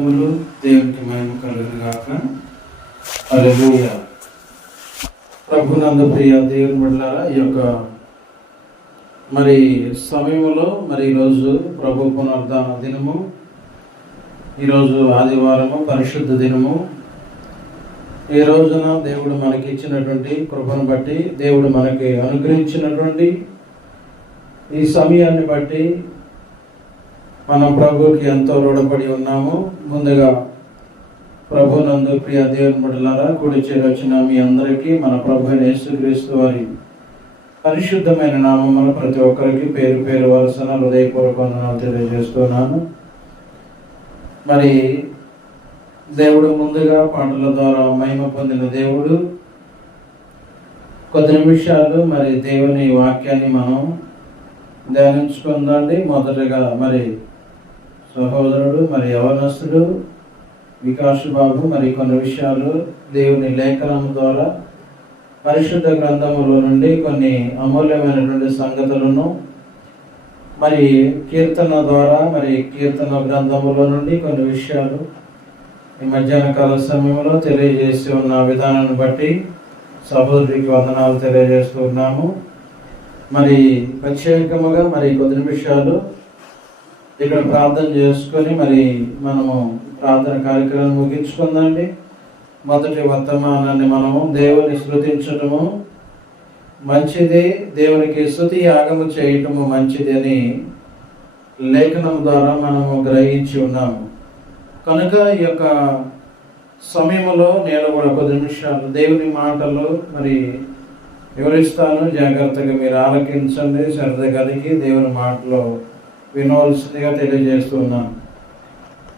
దేవునికి మహిమ కలుగుగాక. హల్లెలూయా. ప్రభునందు ప్రియ దేవుని బిడ్డలారా, ఈ యొక్క మరి సమయంలో ఈరోజు ప్రభు పునరుద్ధాన దినము, ఈరోజు ఆదివారము, పరిశుద్ధ దినము. ఈ రోజున దేవుడు మనకి ఇచ్చినటువంటి కృపను బట్టి, దేవుడు మనకి అనుగ్రహించినటువంటి ఈ సమయాన్ని బట్టి మనం ప్రభుకి ఎంతో రుణపడి ఉన్నాము. ముందుగా ప్రభునందు ప్రియ దేవుని బిడ్డలారా, కూడి చేరొచ్చిన మీ అందరికీ మన ప్రభు యేసుక్రీస్తు వారి పరిశుద్ధమైన నామమున ప్రతి ఒక్కరికి పేరు పేరు వరుసన హృదయపూర్వక వందనాలు తెలియజేస్తున్నాను. మరి దేవుడు ముందుగా పాటల ద్వారా మహిమ పొందిన దేవుడు. కొద్ది నిమిషాలు మరి దేవుని వాక్యాన్ని మనం ధ్యానించుకుందండి. మొదటగా మరి సహోదరుడు యవనస్తుడు వికాస్ బాబు కొన్ని విషయాలు దేవుని లేఖనం ద్వారా పరిశుద్ధ గ్రంథములో నుండి కొన్ని అమూల్యమైనటువంటి సంగతులను కీర్తన ద్వారా కీర్తన గ్రంథములో నుండి కొన్ని విషయాలు ఈ మధ్యాహ్న కాల సమయంలో తెలియజేసి ఉన్న విధానాన్ని బట్టి సహోదరికి వందనాలు తెలియజేస్తూ ఉన్నాము. ప్రత్యేకముగా కొద్ది నిమిషాలు ఇక్కడ ప్రార్థన చేసుకొని మనము ప్రార్థన కార్యక్రమం ముగించుకుందండి. మొదటి వర్తమానాన్ని మనము దేవుని స్తుతించటము మంచిది, దేవునికి స్తుతి యాగము చేయటము మంచిది అని లేఖనం ద్వారా మనము గ్రహించి ఉన్నాము. కనుక ఈ యొక్క సమయంలో నేను కూడా కొద్ది నిమిషాలు దేవుని మాటలు వివరిస్తాను. జాగ్రత్తగా మీరు ఆలకించండి. శ్రద్ధ కలిగి దేవుని మాటలో వినవలసిందిగా తెలియజేస్తున్నాను.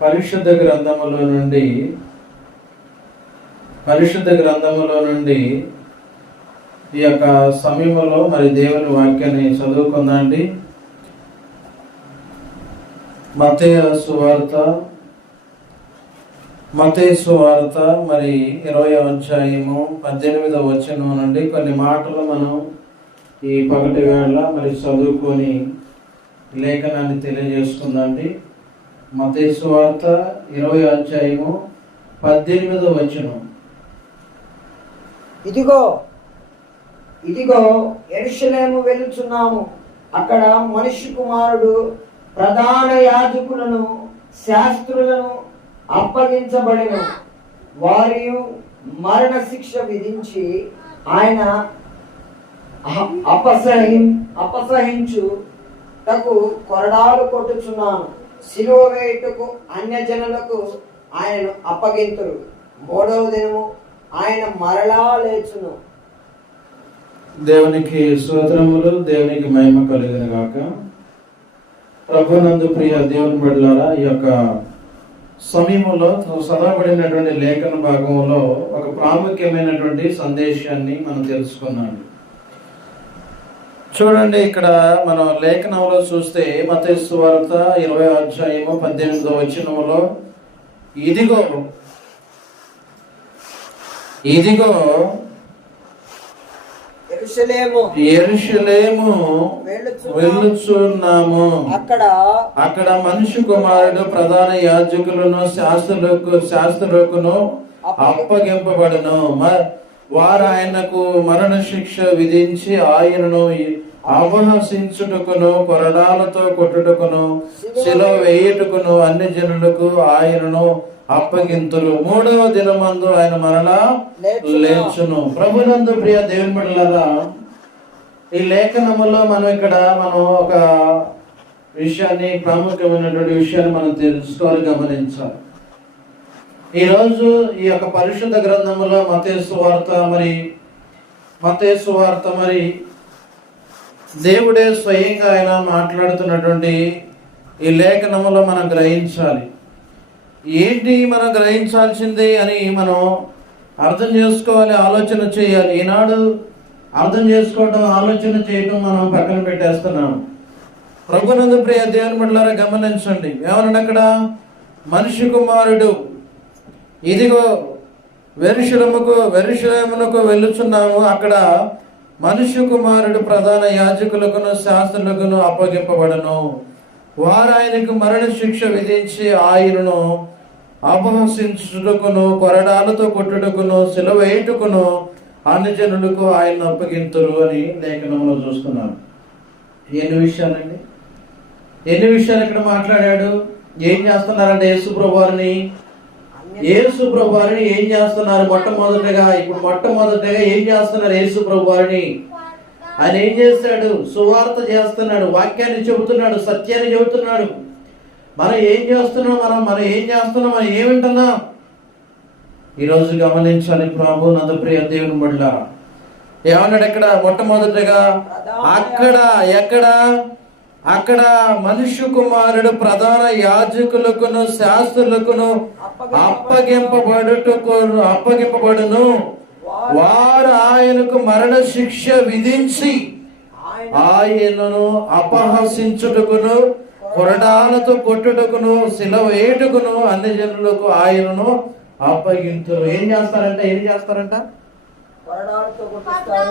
పరిశుద్ధ గ్రంథములో నుండి ఈ యొక్క సమయంలో దేవుని వాక్యాన్ని చదువుకుందండి. మత్తయి సువార్త 20వ అధ్యాయము 18వ వచనం నుండి కొన్ని మాటలు మనం ఈ పగటి వేళ చదువుకొని లేఖనాన్ని తెలియజేసుకుందండి. మత్తయి సువార్త 20వ అధ్యాయము 18వ వచనం. ఇదిగో యెరూషలేము వెలుచున్నాము, అక్కడ మనుష్య కుమారుడు ప్రధాన యాజకులను శాస్త్రులను అప్పగించబడిన వారి మరణ శిక్ష విధించి ఆయన అపసహించు తకు కొరడాలు కొట్టుచున్నాను. శిలువ వేయుటకు అన్యజనులకు ఆయనను అప్పగింతురు. 3వ దినము ఆయన మరలా లేచును. దేవునికి స్తోత్రములు, దేవునికి మహిమ కలుగును గాక. ప్రభునందు ప్రియ దేవుని బిడ్డలారా, ఈ యొక్క సమయంలో చదవబడినటువంటి లేఖన భాగంలో ఒక ప్రాముఖ్యమైనటువంటి సందేశాన్ని మనం తెలుసుకున్నాం. చూడండి, ఇక్కడ మనం లేఖనంలో చూస్తే మత్తయి సువార్త 20వ అధ్యాయము 18వ వచనములో ఇదిగో యెరూషలేము వెళ్ళుచున్నాము, అక్కడ మనుష్య కుమారుడు ప్రధాన యాజకులను శాస్త్రులకును అప్పగింపబడును. వారు ఆయనకు మరణ శిక్ష విధించి ఆయనను అపహసించుటకును కొరడాలతో కొట్టుటకును శిలువ వేయుటకును అన్ని జనులకు ఆయనను అప్పగింతులు. 3వ దినమందు ఆయన మరలా లేచును. ప్రభునందు ప్రియ దేవుని బిడ్డలారా, ఈ లేఖనములో మనం ఒక విషయాన్ని, ప్రాముఖ్యమైనటువంటి విషయాన్ని మనం తెలుసుకోవాలి, గమనించాలి. ఈరోజు ఈ యొక్క పరిశుద్ధ గ్రంథములో మత్తయి సువార్త దేవుడే స్వయంగా ఆయన మాట్లాడుతున్నటువంటి ఈ లేఖనములో మనం గ్రహించాలి. ఏంటి మనం గ్రహించాల్సింది అని మనం అర్థం చేసుకోవాలి, ఆలోచన చేయాలి. ఈనాడు అర్థం చేసుకోవడం, ఆలోచన చేయడం మనం పక్కన పెట్టేస్తున్నాం. ప్రభునందు ప్రియ దేవుని బిడ్డలారా, గమనించండి. ఏమన్నాడు అక్కడ? మనుష్య కుమారుడు ఇదిగో యెరూషలేమునకు వెళ్ళుచున్నాము, అక్కడ మనుష్య కుమారుడు ప్రధాన యాజకులకును శాస్త్రులకును అప్పగింపబడను. వారు ఆయనకు మరణ శిక్ష విధించి ఆయనను అపహసించుటకును, కొరడాలతో కొట్టుటకును, సిలువేయుటకును అన్ని జనులకు ఆయన అప్పగింతురు అని లేఖనంలో చూస్తున్నాం. ఎన్ని విషయాలండి, ఎన్ని విషయాలు ఇక్కడ మాట్లాడాడు. ఏం చేస్తున్నారంటే యేసు ప్రభువారిని ఏం చేస్తున్నారు? మొట్టమొదటిగా ఏం చేస్తున్నారు? యేసు ప్రభువారిని ఆయన ఏం చేస్తాడు? సువార్త చేస్తున్నాడు, వాక్యాన్ని చెబుతున్నాడు, సత్యాన్ని చెబుతున్నాడు. మనం ఏం చేస్తున్నాం? మనం ఏం చేస్తున్నాం? మనం ఏం వింటున్నాం? ఈరోజు గమనించాలి. ప్రభు నందు ప్రియ దేవుని బిడ్డ ఏమన్నాడు ఇక్కడ? మొట్టమొదటిగా అక్కడ మనుష్య కుమారుడు ప్రధాన యాజకులకును శాస్త్రులకును అప్పగింపబడును. వారు ఆయనకు మరణ శిక్ష విధించి ఆయనను అపహసించుటకును, కొరడాలతో కొట్టుటకును, సిలువేయుటకును అన్ని జనులకు ఆయనను అప్పగింతురు. ఏం చేస్తారంట?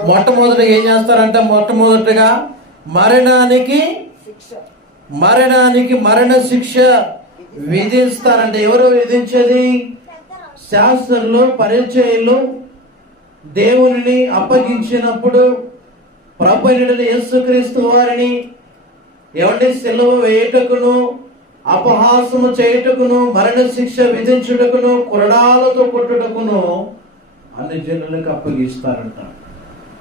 మొట్టమొదటిగా ఏం చేస్తారంట? మొట్టమొదటిగా మరణానికి మరణ శిక్ష విధిస్తారంట. ఎవరు విధించేది? శాస్త్రులు, పరిచయులు దేవుని అప్పగించినప్పుడు ప్రభువైన యేసుక్రీస్తు వారిని సిలువ వేయుటకును, అపహాసము చేయుటకును, మరణ శిక్ష విధించుటకును, కొరడాలతో కొట్టుటకును అన్ని జనులకు అప్పగిస్తారంట.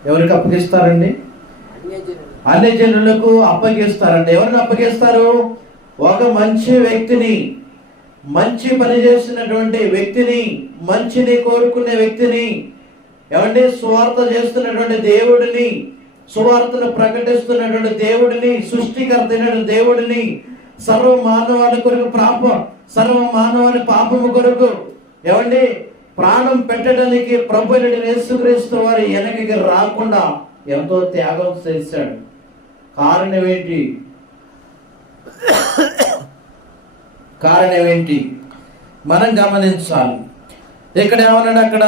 ఎవరికి అప్పగిస్తారండి? అన్ని జనులకు అప్పగిస్తారంట. ఎవరిని అప్పగిస్తారు? ఒక మంచి వ్యక్తిని, మంచి పని చేస్తున్నటువంటి వ్యక్తిని, మంచిని కోరుకునే వ్యక్తిని, సువార్త చేస్తున్నటువంటి దేవుడిని, సువార్తను ప్రకటిస్తున్నటువంటి దేవుడిని, సృష్టికర్త దేవుడిని, సర్వ మానవాళి పాపము కొరకు ప్రాణం పెట్టడానికి ప్రభు యేసుక్రీస్తు వారి వెనకకి రాకుండా ఎంతో త్యాగం చేశాడు. కారణం ఏంటి? మనం గమనించాలి. ఇక్కడ ఏమన్నాడు? అక్కడ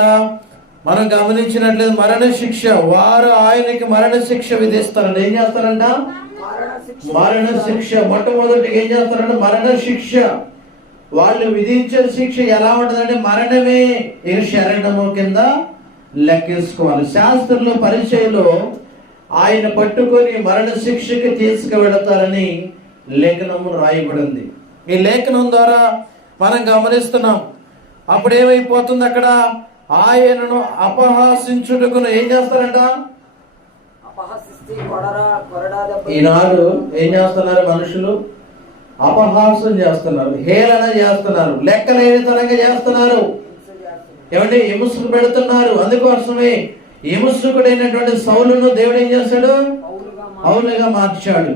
మనం గమనించినట్లయితే మరణ శిక్ష, వారు ఆయనకి మరణ శిక్ష విధిస్తారంట. ఏం చేస్తారంట? మరణ శిక్ష. మొట్టమొదటిగా ఏం చేస్తారంటే మరణ శిక్ష. వాళ్ళు విధించే శిక్ష ఎలా ఉంటుందంటే మరణమే శరణము కింద లెక్కేసుకోవాలి. శాస్త్రంలో, పరిచయంలో ఆయన పట్టుకొని మరణ శిక్షకి తీసుకువెళతారని లేఖనము రాయబడింది. ఈ లేఖనం ద్వారా మనం గమనిస్తున్నాం. అప్పుడు ఏమైపోతుంది? అక్కడ ఆయనను అపహాసించుటకును ఏం చేస్తారంట? ఈనాడు ఏం చేస్తున్నారు? మనుషులు అపహాసం చేస్తున్నారు, హేళన చేస్తున్నారు, లెక్కలేనితనంగా చేస్తున్నారు. హింసలు పెడుతున్నారు. అందుకోసమే హింసకుడైనటువంటి సౌలును దేవుడు ఏం చేశాడు? పౌలుగా మార్చాడు.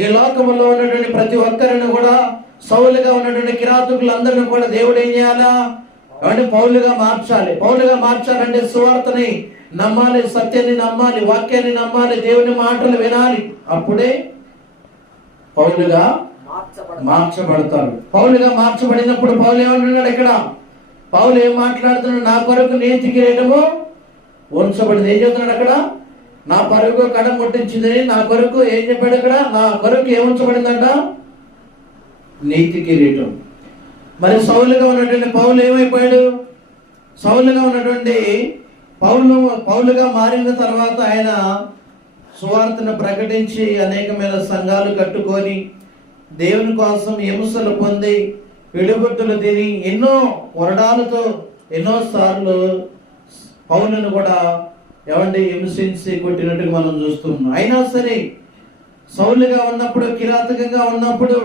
ఈ లోకంలో ఉన్నటువంటి ప్రతి ఒక్కరిని కూడా, సౌలుగా ఉన్నటువంటి కిరాతకులందరినీ కూడా దేవుడు ఏం చేయాలా? పౌలుగా మార్చాలి. పౌలుగా మార్చాలంటే సువార్తని నమ్మాలి, సత్యాన్ని నమ్మాలి, వాక్యాన్ని నమ్మాలి, దేవుని మాటలు వినాలి. అప్పుడే పౌలుగా మార్చబడతారు. పౌలుగా మార్చబడినప్పుడు పౌలు ఏమంటున్నాడు? ఇక్కడ పౌలు ఏం మాట్లాడుతున్నాడు? నా కొరకు నీతి కిరీటము ఉంచబడింది. ఏం చెప్తున్నాడు అక్కడ? నా పరుగు కడం ముట్టించిందని నా కొరకు ఏం చెప్పాడు అక్కడ? నా కొరకు ఏం ఉంచబడిందంట? నీతి కిరీటం. మరి సౌలుగా ఉన్నటువంటి పౌలు ఏమైపోయాడు? సౌలుగా ఉన్నటువంటి పౌలుగా మారిన తర్వాత ఆయన సువార్తను ప్రకటించి అనేకమైన సంఘాలు కట్టుకొని దేవుని కోసం హింసలు పొంది పిడుగుట్టులు తిని ఎన్నో కొరడాలతో ఎన్నో సార్లు పౌలును కూడా హింసించి కొట్టినట్టుగా మనం చూస్తున్నాం. అయినా సరే సౌలుగా ఉన్నప్పుడు, కిరాతకంగా ఉన్నప్పుడు,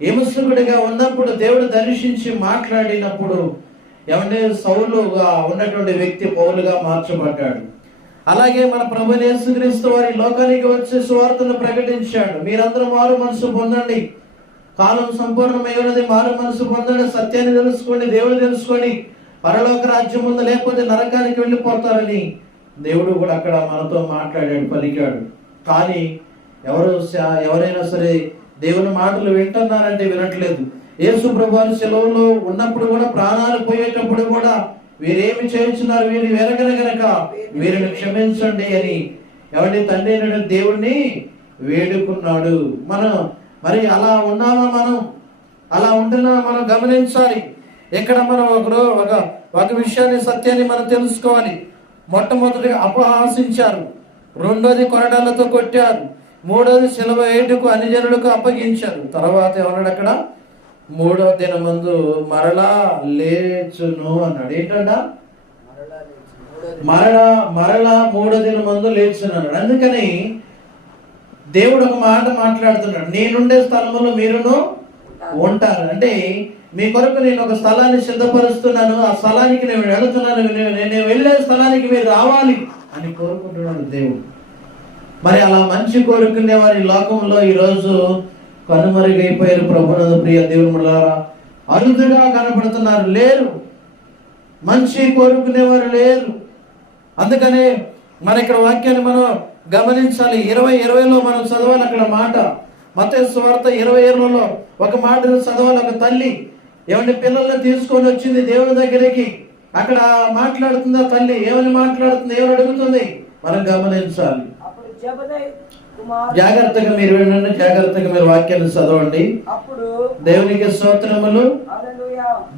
హింసకుడిగా ఉన్నప్పుడు దేవుడు దర్శించి మాట్లాడినప్పుడు సౌలుగా ఉన్నటువంటి వ్యక్తి పౌలుగా మార్చబడ్డాడు. అలాగే మన ప్రభువైన యేసుక్రీస్తు వారి లోకానికి వచ్చే సువార్తను ప్రకటించాడు. మీరందరూ మారు మనసు పొందండి, కాలం సంపూర్ణమైనది, మారు మనసు పొందండి, సత్యాన్ని తెలుసుకోండి, దేవుడు తెలుసుకోండి, పరలోక రాజ్యం ముందు లేకపోతే నరకానికి వెళ్ళిపోతారని దేవుడు కూడా అక్కడ మనతో మాట్లాడాడు, పలికాడు. కానీ ఎవరైనా సరే దేవుని మాటలు వింటున్నారంటే వినట్లేదు. యేసు ప్రభువు సెలవులో ఉన్నప్పుడు కూడా, ప్రాణాలు పోయేటప్పుడు కూడా వీరేమి చేస్తున్నారు, వీరు వెనకన గనక వీరిని క్షమించండి అని తండ్రి అయిన దేవుణ్ణి వేడుకున్నాడు. మరి అలా ఉన్నామా? మనం అలా ఉంటున్నా మనం గమనించాలి. ఇక్కడ మనం ఒక విషయాన్ని, సత్యాన్ని మనం తెలుసుకోవాలి. మొట్టమొదటిగా అపహాసించారు, రెండోది కొరడాలతో కొట్టారు, మూడోది సిలువ వేయుటకు అన్ని జనులకు అప్పగించారు. తర్వాత ఏమన్నాడు అక్కడ? మూడో దినమందు మరలా లేచును అన్నాడు. ఏంటంట? మరలా మూడో దినమందు లేచును అన్నాడు. అందుకని దేవుడు ఒక మాట మాట్లాడుతున్నాడు, నేనుండే స్థలములో మీరును ఉంటారు. అంటే మీ కొరకు నేను ఒక స్థలాన్ని సిద్ధపరుస్తున్నాను, ఆ స్థలానికి నేను వెళుతున్నాను, నేను వెళ్ళే స్థలానికి మీరు రావాలి అని కోరుకుంటున్నాడు దేవుడు. మరి అలా మంచి కోరుకునే వారి లోకంలో ఈరోజు కనుమరుగైపోయారు. ప్రభునందు ప్రియ దేవుడులారా, అరుదుగా కనపడుతున్నారు, లేరు. మంచి కోరుకునేవారు లేరు. అందుకనే మన ఇక్కడ వాక్యాన్ని మనం గమనించాలి. 20:20లో మనం చదవాలి అక్కడ మాట. మత్తయి సువార్త 20:20లో ఒక మాట చదవాలి. ఒక తల్లి ఏమంటే పిల్లల్ని తీసుకొని వచ్చింది దేవుని దగ్గరికి. అక్కడ మాట్లాడుతుంది ఆ తల్లి. ఏమని మాట్లాడుతుంది, ఏమని అడుగుతుంది మనం గమనించాలి. జాగ్రత్తగా మీరు వినండి, జాగ్రత్తగా మీరు వాక్యాన్ని చదవండి. దేవునికి స్తోత్రములు,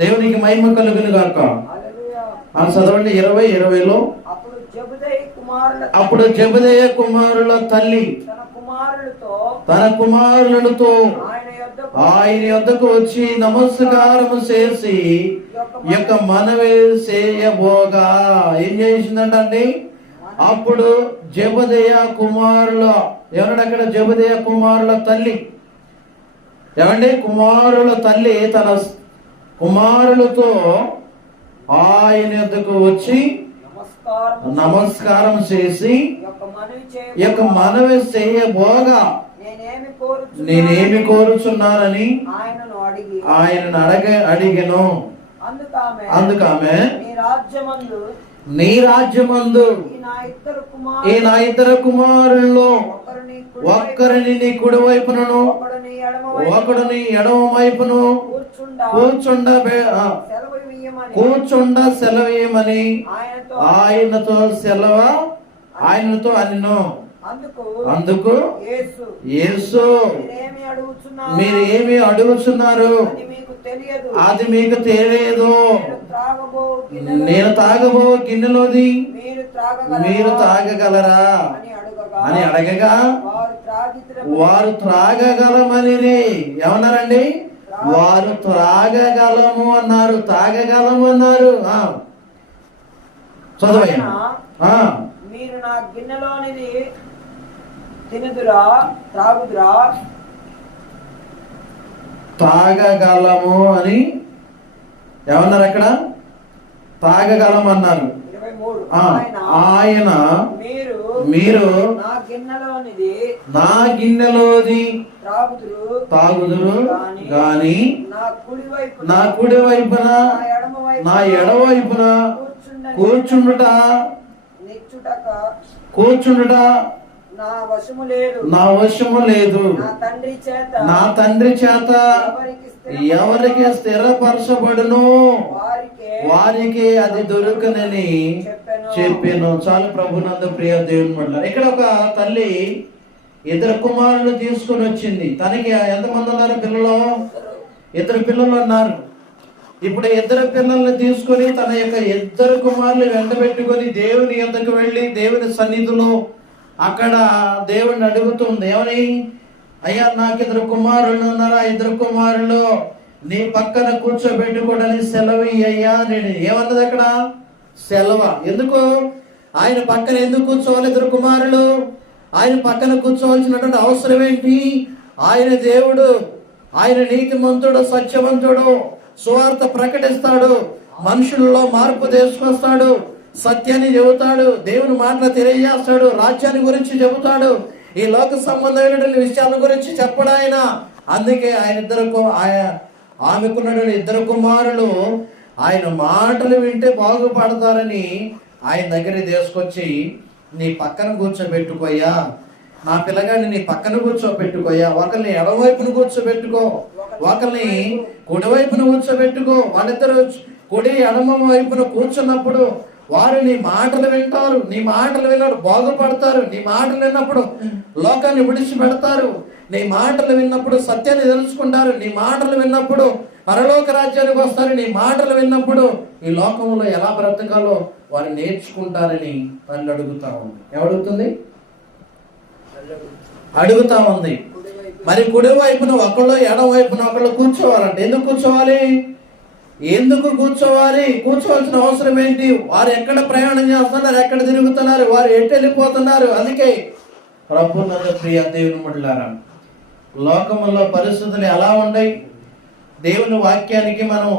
దేవునికి మహిమ కలుగును గాక. చదవండి 20:20లో. అప్పుడు జెబెదయి కుమారుల తల్లి తన కుమారులతో ఆయన యొద్దకు వచ్చి నమస్కారము చేసి యొక్క మనవి చేయబోగా ఏం చేసిందంటండి? అప్పుడు జెబెదయి కుమారుల, ఎవరు అక్కడ? జెబెదయి కుమారుల తల్లి. ఏమండి? కుమారుల తల్లి తన కుమారులతో ఆయన యొద్దకు వచ్చి నమస్కారం చేసి యొక్క మనవి చేయబోగా నేనేమి కోరుచున్నానని ఆయనను అడిగెను. అందుకామె నీ రాజ్యమందు ఈ నా ఇద్దరు కుమారుల్లో ఒక్కరిని నీ కుడి వైపునను ఒకడు నీ ఎడమ వైపును కూర్చుండ సెలవేయమని ఆయనతో అనిను. అందుకు యేసు మీరు ఏమి అడుగుచున్నారు అది మీకు తెలియదు. నేను తాగబో గిన్నెలోది మీరు తాగగలరా అని అడగగా వారు త్రాగగలమని ఏమన్నారండి? వారు త్రాగగలము అన్నారు, తాగగలము అన్నారు. చదవయ్యా. మీరు నా గిన్నెలోనిది తినుదురా త్రాగుదురా తాగగలము అని ఏమన్నారు అక్కడ? తాగగలము అన్నారు. ఆయన మీరు నా గిన్నెలోది తాగుదురు గాని నా కుడి వైపున నా ఎడవైపున కూర్చుండుట నా వశము లేదు. నా తండ్రి చేత ఎవరికి స్థిరపరచబడును వారికి అది దొరుకునని చెప్పాను. చాలు ప్రభునందు ప్రియ దేవుని వల్ల. ఇక్కడ ఒక తల్లి ఇద్దరు కుమారులు తీసుకొని వచ్చింది. తనకి ఎంతమంది ఉన్నారు పిల్లలు? ఇద్దరు పిల్లలు ఉన్నారు. ఇప్పుడు ఇద్దరు పిల్లల్ని తీసుకొని తన యొక్క ఇద్దరు కుమారులు వెంట పెట్టుకొని దేవుని యొద్దకు వెళ్ళి దేవుని సన్నిధిలో అక్కడ దేవుడిని అడుగుతుంది. ఏమని? అయ్యా, నాకు ఇద్దరు కుమారులు ఉన్నారా, ఇద్దరు కుమారులు నీ పక్కన కూర్చోబెట్టుకోవడానికి సెలవు అయ్యా. నేను ఏమన్నది అక్కడ? సెలవ. ఎందుకు? ఆయన పక్కన ఎందుకు కూర్చోవాలి ఇద్దరు కుమారులు? ఆయన పక్కన కూర్చోవలసినటువంటి అవసరం ఏంటి? ఆయన దేవుడు, ఆయన నీతిమంతుడు, సత్యవంతుడు, సువార్త ప్రకటిస్తాడు, మనుషుల్లో మార్పు తీసుకొస్తాడు, సత్యాన్ని చెబుతాడు, దేవుని మాటలు తెలియజేస్తాడు, రాజ్యాన్ని గురించి చెబుతాడు, ఈ లోక సంబంధమైనటువంటి విషయాల గురించి చెప్పడు ఆయన. అందుకే ఆమెకున్నటువంటి ఇద్దరు కుమారులు ఆయన మాటలు వింటే బాగుపడతారని ఆయన దగ్గరికి తీసుకొచ్చి నీ పక్కన కూర్చోబెట్టుకోయ్యా, నా పిల్లగాడిని నీ పక్కన కూర్చోబెట్టుకోయ్యా, ఒకరిని ఎడవైపున కూర్చోబెట్టుకో, ఒకరిని కుడివైపున కూర్చోబెట్టుకో. వాళ్ళిద్దరు కుడి ఎడమ వైపున కూర్చున్నప్పుడు వారు నీ మాటలు వింటారు, నీ మాటలు విన్నప్పుడు బాగుపడతారు, నీ మాటలు విన్నప్పుడు లోకాన్ని విడిచిపెడతారు, నీ మాటలు విన్నప్పుడు సత్యాన్ని తెలుసుకుంటారు, నీ మాటలు విన్నప్పుడు పరలోక రాజ్యానికి వస్తారు. నీ మాటలు విన్నప్పుడు ఈ లోకంలో ఎలా బ్రతకాలో వారు నేర్చుకుంటారని తల్లి అడుగుతా ఉంది. ఏమడుగుతుంది? అడుగుతా ఉంది. మరి కుడి వైపున ఒకళ్ళు, ఎడం వైపున ఒకళ్ళు కూర్చోవాలంటే ఎందుకు కూర్చోవాలి? ఎందుకు కూర్చోవాలి? కూర్చోవలసిన అవసరం ఏంటి? వారు ఎక్కడ ప్రయాణం చేస్తున్నారు, ఎక్కడ తిరుగుతున్నారు, వారు ఎటు వెళ్ళిపోతున్నారు? అందుకే ప్రభునందు ప్రియ దేవుని బిడ్డలారా, లోకములో పరిస్థితులు ఎలా ఉన్నాయి? దేవుని వాక్యానికి మనం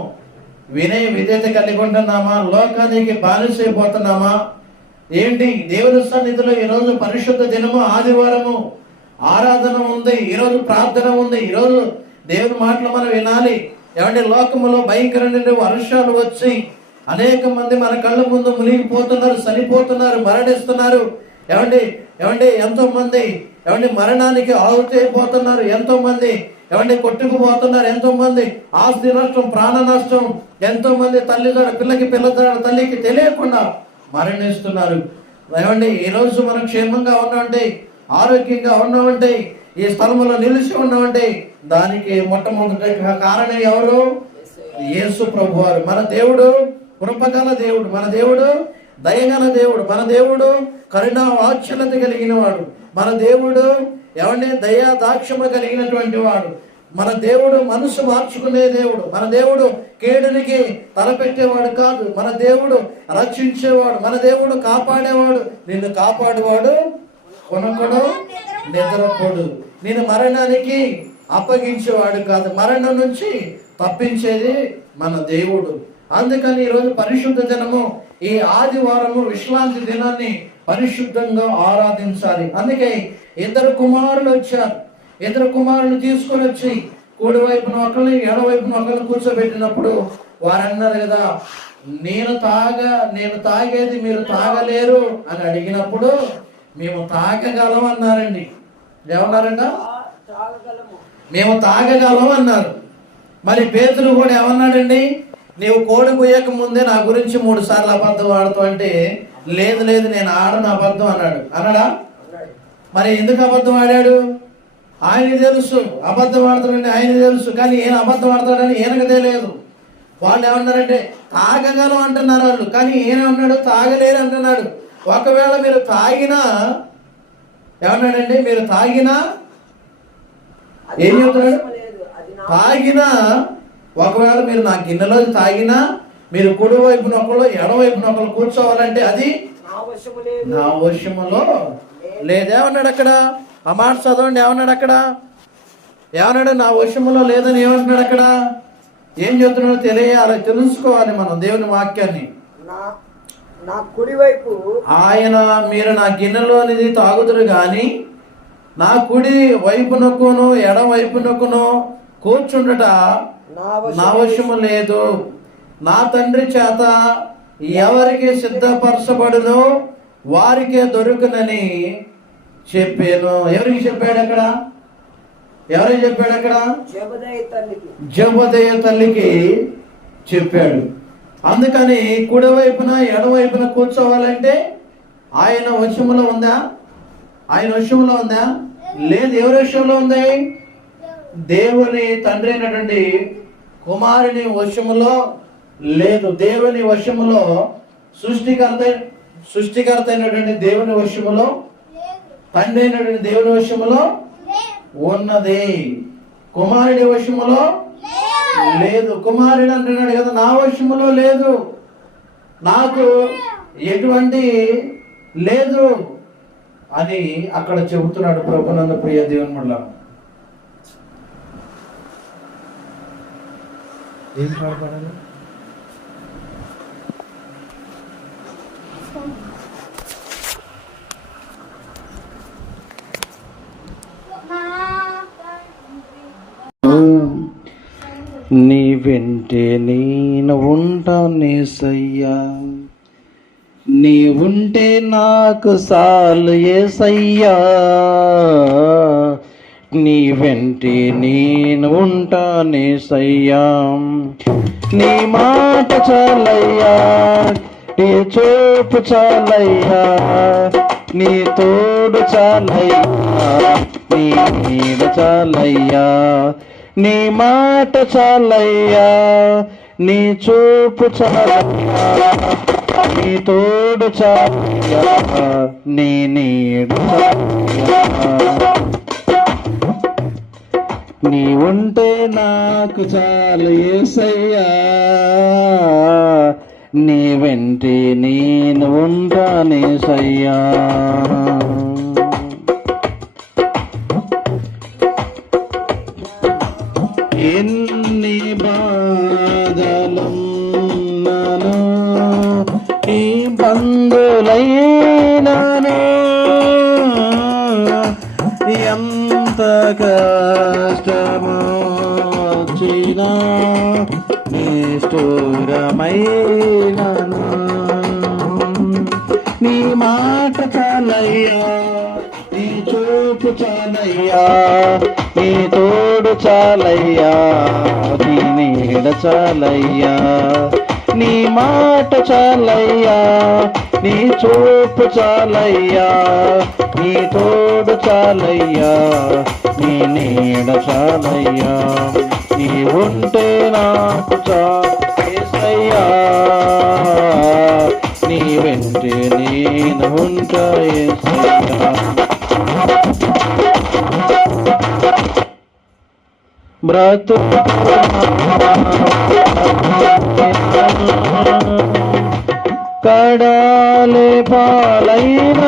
వినయ విధేయత కలిగి ఉంటున్నామా? లోకానికి బానిసైపోతున్నామా? ఏంటి? దేవుని సన్నిధిలో ఈరోజు పరిశుద్ధ దినము, ఆదివారము ఆరాధన ఉంది, ఈరోజు ప్రార్థన ఉంది, ఈరోజు దేవుని మాటలు మనం వినాలి. ఏమంటే లోకములో భయంకరమైన వర్షాలు వచ్చి అనేక మంది మన కళ్ళ ముందు మునిగిపోతున్నారు, చనిపోతున్నారు, మరణిస్తున్నారు. ఏమంటే ఎంతో మంది మరణానికి ఆహుతైపోతున్నారు, ఎంతో మంది కొట్టుకుపోతున్నారు, ఎంతో మంది ఆస్తి నష్టం, ప్రాణ నష్టం, ఎంతో మంది తల్లికి తెలియకుండా మరణిస్తున్నారు. ఈరోజు మనం క్షేమంగా ఉన్నామంటే, ఆరోగ్యంగా ఉన్నామంటే, ఈ స్థలంలో నిలిచి ఉన్నామంటే దానికి మొట్టమొదటి కారణం ఎవరు? యేసు ప్రభువారు. మన దేవుడు కృపగల దేవుడు, మన దేవుడు దయగల దేవుడు, మన దేవుడు కరుణా వాత్సల్యత కలిగిన వాడు, మన దేవుడు దయా దాక్షమ కలిగినటువంటి వాడు, మన దేవుడు మనసు మార్చుకునే దేవుడు, మన దేవుడు కేడునికి తలపెట్టేవాడు కాదు, మన దేవుడు రక్షించేవాడు, మన దేవుడు కాపాడేవాడు. నిన్ను కాపాడేవాడు కొనకొడు నిద్రపోడు, నేను మరణానికి అప్పగించేవాడు కాదు, మరణం నుంచి తప్పించేది మన దేవుడు. అందుకని ఈరోజు పరిశుద్ధ దినము, ఈ ఆదివారము విశ్రాంతి దినాన్ని పరిశుద్ధంగా ఆరాధించాలి. అందుకే ఇద్దరు కుమారులు వచ్చారు. ఇద్దరు కుమారులు తీసుకొని వచ్చి కుడి వైపున ఒకరిని, ఎడవైపున ఒకరిని కూర్చోబెట్టినప్పుడు వారు అన్నారు కదా, నేను తాగేది మీరు తాగలేరు అని అడిగినప్పుడు మేము తాగగలం అన్నారండి. ఏమన్నారంట? మేము తాగగలం అన్నారు. మరి పేతురు కూడా ఏమన్నాడండి? నీవు కోడి కుయ్యక ముందే నా గురించి 3 సార్లు అబద్ధం ఆడుతావు అంటే, లేదు నేను ఆడను అబద్ధం అన్నాడు. అన్నాడా? మరి ఎందుకు అబద్ధం ఆడాడు? ఆయనకి తెలుసు అబద్ధం ఆడతాడని, ఆయనకి తెలుసు. కానీ ఈయన అబద్ధం ఆడతాడని ఈయనకు తెలియదు. వాళ్ళు ఏమన్నారంటే తాగగలం అంటున్నారు వాళ్ళు, కానీ ఈయన అన్నాడు తాగలేరు అంటున్నాడు. ఒకవేళ మీరు తాగినా ఏమన్నాడండి? మీరు తాగినా ఏం చెప్తున్నాడు? తాగినా, ఒకవేళ మీరు నా గిన్నెలో తాగినా మీరు కుడి వైపున ఒకళ్ళు, ఎడవైపున ఒకళ్ళు కూర్చోవాలంటే అది నా వశములో లేదేమన్నాడు అక్కడ? ఆ మాట చదవండి. ఏమన్నాడు అక్కడ? ఏమన్నాడు? నా వశములో లేదని ఏమంటున్నాడు అక్కడ? ఏం చెప్తున్నాడో తెలియాలి, తెలుసుకోవాలి మనం దేవుని వాక్యాన్ని. నా కుడి వైపు ఆయన, మీరు నా గిన్నెలోనిది తాగుదురు గాని నా కుడి వైపునకును ఎడం వైపునకును కూర్చుండట నా వశము లేదు. నా తండ్రి చేత ఎవరికి సిద్ధపరచబడును వారికే దొరుకునని చెప్పాను. ఎవరికి చెప్పాడు అక్కడ? ఎవరికి చెప్పాడు అక్కడ? జబదయి తల్లికి చెప్పాడు. అందుకని కుడివైపున ఎడవైపున కూర్చోవాలంటే ఆయన వశములో ఉందా? ఆయన వశములో ఉందా? లేదు. ఎవరి వశంలో ఉంది? దేవుని తండ్రి అయినటువంటి కుమారుని వశములో లేదు. దేవుని వశములో, సృష్టికర్త అయినటువంటి దేవుని వశములో, తండ్రి అయినటువంటి దేవుని వశములో ఉన్నది. కుమారుడి వశములో లేదు. కుమారుడు అంటున్నాడు కదా, నా వశములో లేదు, నాకు ఎటువంటి లేదు అని అక్కడ చెబుతున్నాడు ప్రభునందు ప్రియ దేవుని వల్ల. ఏం కాపాడాలి? నీ వెంటే నేను ఉంటానేసయ్యా, నీ ఉంటే నాకు సాలు యేసయ్యా, నీ వెంటే నేను ఉంటానేసయ్యా, నీ మాట చాలయ్యా, నీ చూపు చాలయ్యా, నీ తోడు చాలయ్యా, నీ నీడ చాలయ్యా, నీ మాట చాలయ్యా, నీ చూపు చాలయ్యా, నీ తోడు చాలయ్యా, నీ నీడు చాలయ్యా. నీ ఉంటే నాకు చాలు యేసయ్యా, నీ వెంటే నేను ఉంటానేసయ్యా. ఎన్ని బాధలున్నను, ఈ బంధులైనను, ఎంత కష్టము వచ్చినా నిష్ఠూరమైనను, నీ మాట చాలయ్యా, నీ చూపు చాలయ్యా, నీ తోడు చాలయ్యా, నీ నీడ చాలయ్యా. నీ మాట చాలయ్యా, నీ చూపు చాలయ్యా, నీ తోడు చాలయ్యా, నీ నీడ చాలయ్యా. నీ ఉంటే నాకు చాలయ్యా, నీ వెంటే నేను ఉంటా యేసయ్యా. బ్రతుకు కడాలి పాలైన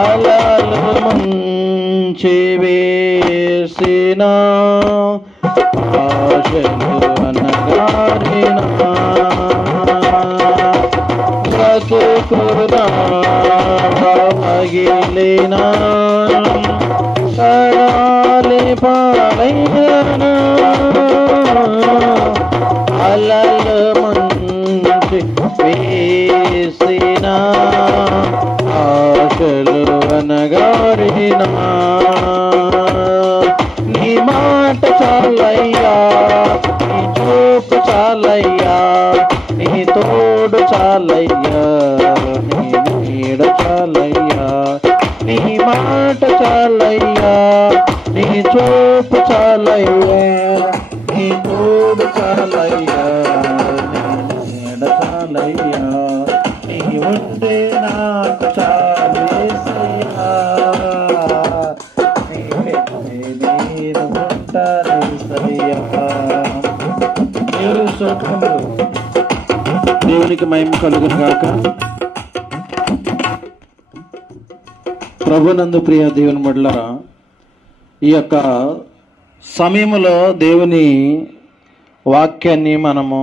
అలలు ముంచి వేసిన ఆశలు అనగారిన బ్రతుకునా మగిలిన కడాలి పాలైన అలలు ముంచి వేసిన ఆశలు అనగారిన నీ మాట చాలయ్యా, నీ చూపు చాలయ్యా, నీ తోడు చాలయ్యా, నీ నీడ చాలయ్యా. నీ మాట చాలయ్యా, నీ చూపు చాలయ్యా, నీ తోడు చాలయ్యా, నీ నీడ చాలయ్యా. నీ ఉంటే నాకు చాలు యేసయ్యా, నీ వెంటే నేను ఉంటాను యేసయ్యా. దేవుని స్తోత్రములు. దేవునికి మహిమ కలుగును గాక. ప్రభునందు ప్రియ దేవుని బిడ్డలారా, ఈ యొక్క సమయంలో దేవుని వాక్యాన్ని మనము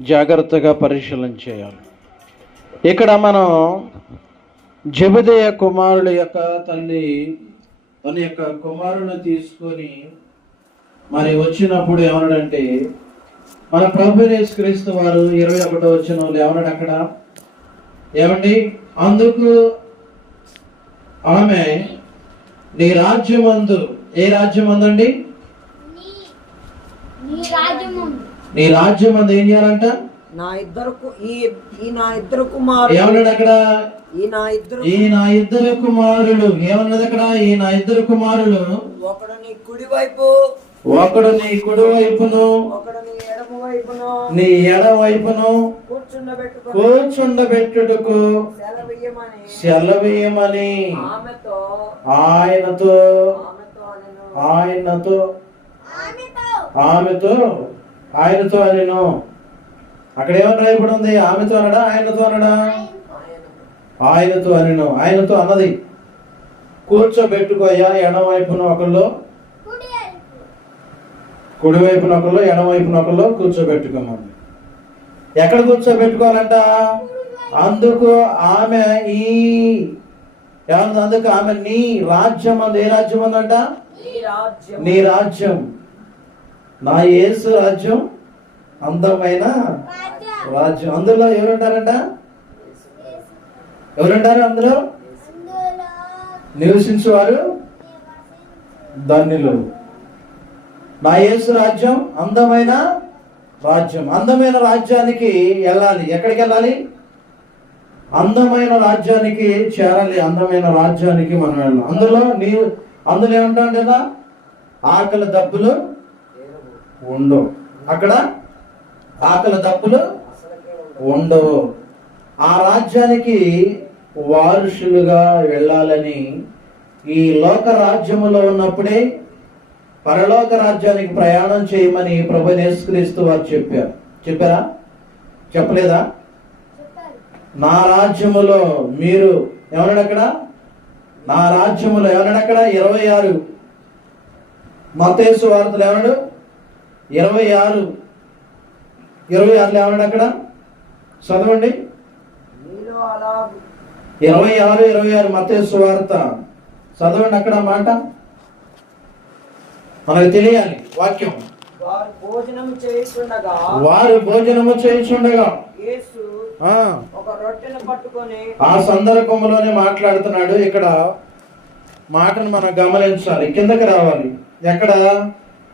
జాగ్రత్తగా పరిశీలన చేయాలి. ఇక్కడ మనం జెబెదయి కుమారుల యొక్క తల్లి తన యొక్క కుమారుని తీసుకొని మరి వచ్చినప్పుడు ఏమన్నాడంటే, మన ప్రభు యేసుక్రీస్తు వారు 21వ వచనంలో ఏమన్నాడు అక్కడ, ఏమండి, అందుకు ఆమె నీ రాజ్యమందు, ఏ రాజ్యమందండి, నీ రాజ్యమందు ఏం చేయాలంట, నా ఇద్దరు కుమారులు ఏమన్నాడు అక్కడ, ఈ నా ఇద్దరు కుమారులు, ఏమన్నది అక్కడ, ఈ నా ఇద్దరు కుమారులు, ఒకడు నీ కుడివైపు, ఒకడు నీ కుడి వైపును, ఒకడు నీ ఎడమ వైపును, నీ ఎడమ వైపును కూర్చుండబెట్టుటకు సెలవీయమని ఆయనతో అనెను. అక్కడ ఏమని రాయబడి ఉంది, ఆమెతో అనడా ఆయనతో అనడా, ఆయనతో అనెను. ఆయనతో అన్నది, కూర్చోబెట్టుకోయ్యా, ఎడమవైపున ఒకళ్ళు, కుడివైపున ఒకళ్ళు, ఎడమవైపున ఒకళ్ళు కూర్చోబెట్టుకోమని. ఎక్కడ కూర్చోబెట్టుకోవాలంట, అందుకు ఆమె అందుకు ఆమె నీ రాజ్యం అందు, ఏ రాజ్యం ఉందంట, నీ రాజ్యం, నా యేసు రాజ్యం అందమైన రాజ్యం. అందులో ఎవరుంటారంట, ఎవరుంటారు అందులో, నివసించేవారు ధన్యులు. నా యేసు రాజ్యం అందమైన రాజ్యం. అందమైన రాజ్యానికి వెళ్ళాలి. ఎక్కడికి వెళ్ళాలి, అందమైన రాజ్యానికి చేరాలి. అందమైన రాజ్యానికి మనం వెళ్ళాలి. అందులో అందులో ఏమంటాం కదా, ఆకలి దప్పులు ఉండవు. అక్కడ ఆకలి దప్పులు ఉండవు. ఆ రాజ్యానికి వారసులుగా వెళ్ళాలని ఈ లోక రాజ్యములో ఉన్నప్పుడే పరలోక రాజ్యానికి ప్రయాణం చేయమని ప్రభు యేసుక్రీస్తు వారు చెప్పారా? చెప్పలేదా? నా రాజ్యములో మీరు ఏమన్నాడు అక్కడ? నా రాజ్యములో ఏమన్నాడు అక్కడ? 26 మత్తయి సువార్తలు ఏమన్నాడు? 26 ఏమన్నాడు అక్కడ? చదవండి. 26 మత్తయి సువార్త చదవండి. అక్కడ మాట మనకు తెలియాలి వాక్యం. వారు భోజనము చేయుచుండగా ఒక రొట్టెను పట్టుకొని, ఆ సందర్భంలోనే మాట్లాడుతున్నాడు. ఇక్కడ మాటను మనం గమనించాలి. కిందకి రావాలి. ఎక్కడ?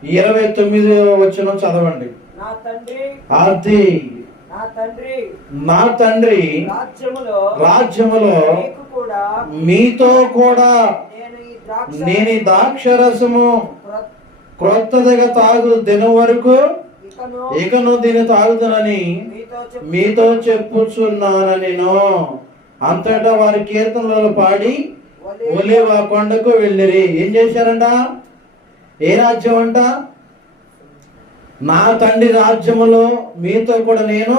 29 వచనం చదవండి. నా తండ్రి రాజ్యములో మీతో కూడా నేను ఈ ద్రాక్షరసము క్రొత్తదిగా తాగు దినం వరకు ఇకను దీన్ని తాగుతానని మీతో చెప్పుచున్నాను నేను. అంతటా వారి కీర్తనలు పాడి ఒలీవ కొండకు వెళ్ళిరి. ఏం చేశారంట? ఏ రాజ్యం అంట? నా తండ్రి రాజ్యములో మీతో కూడా నేను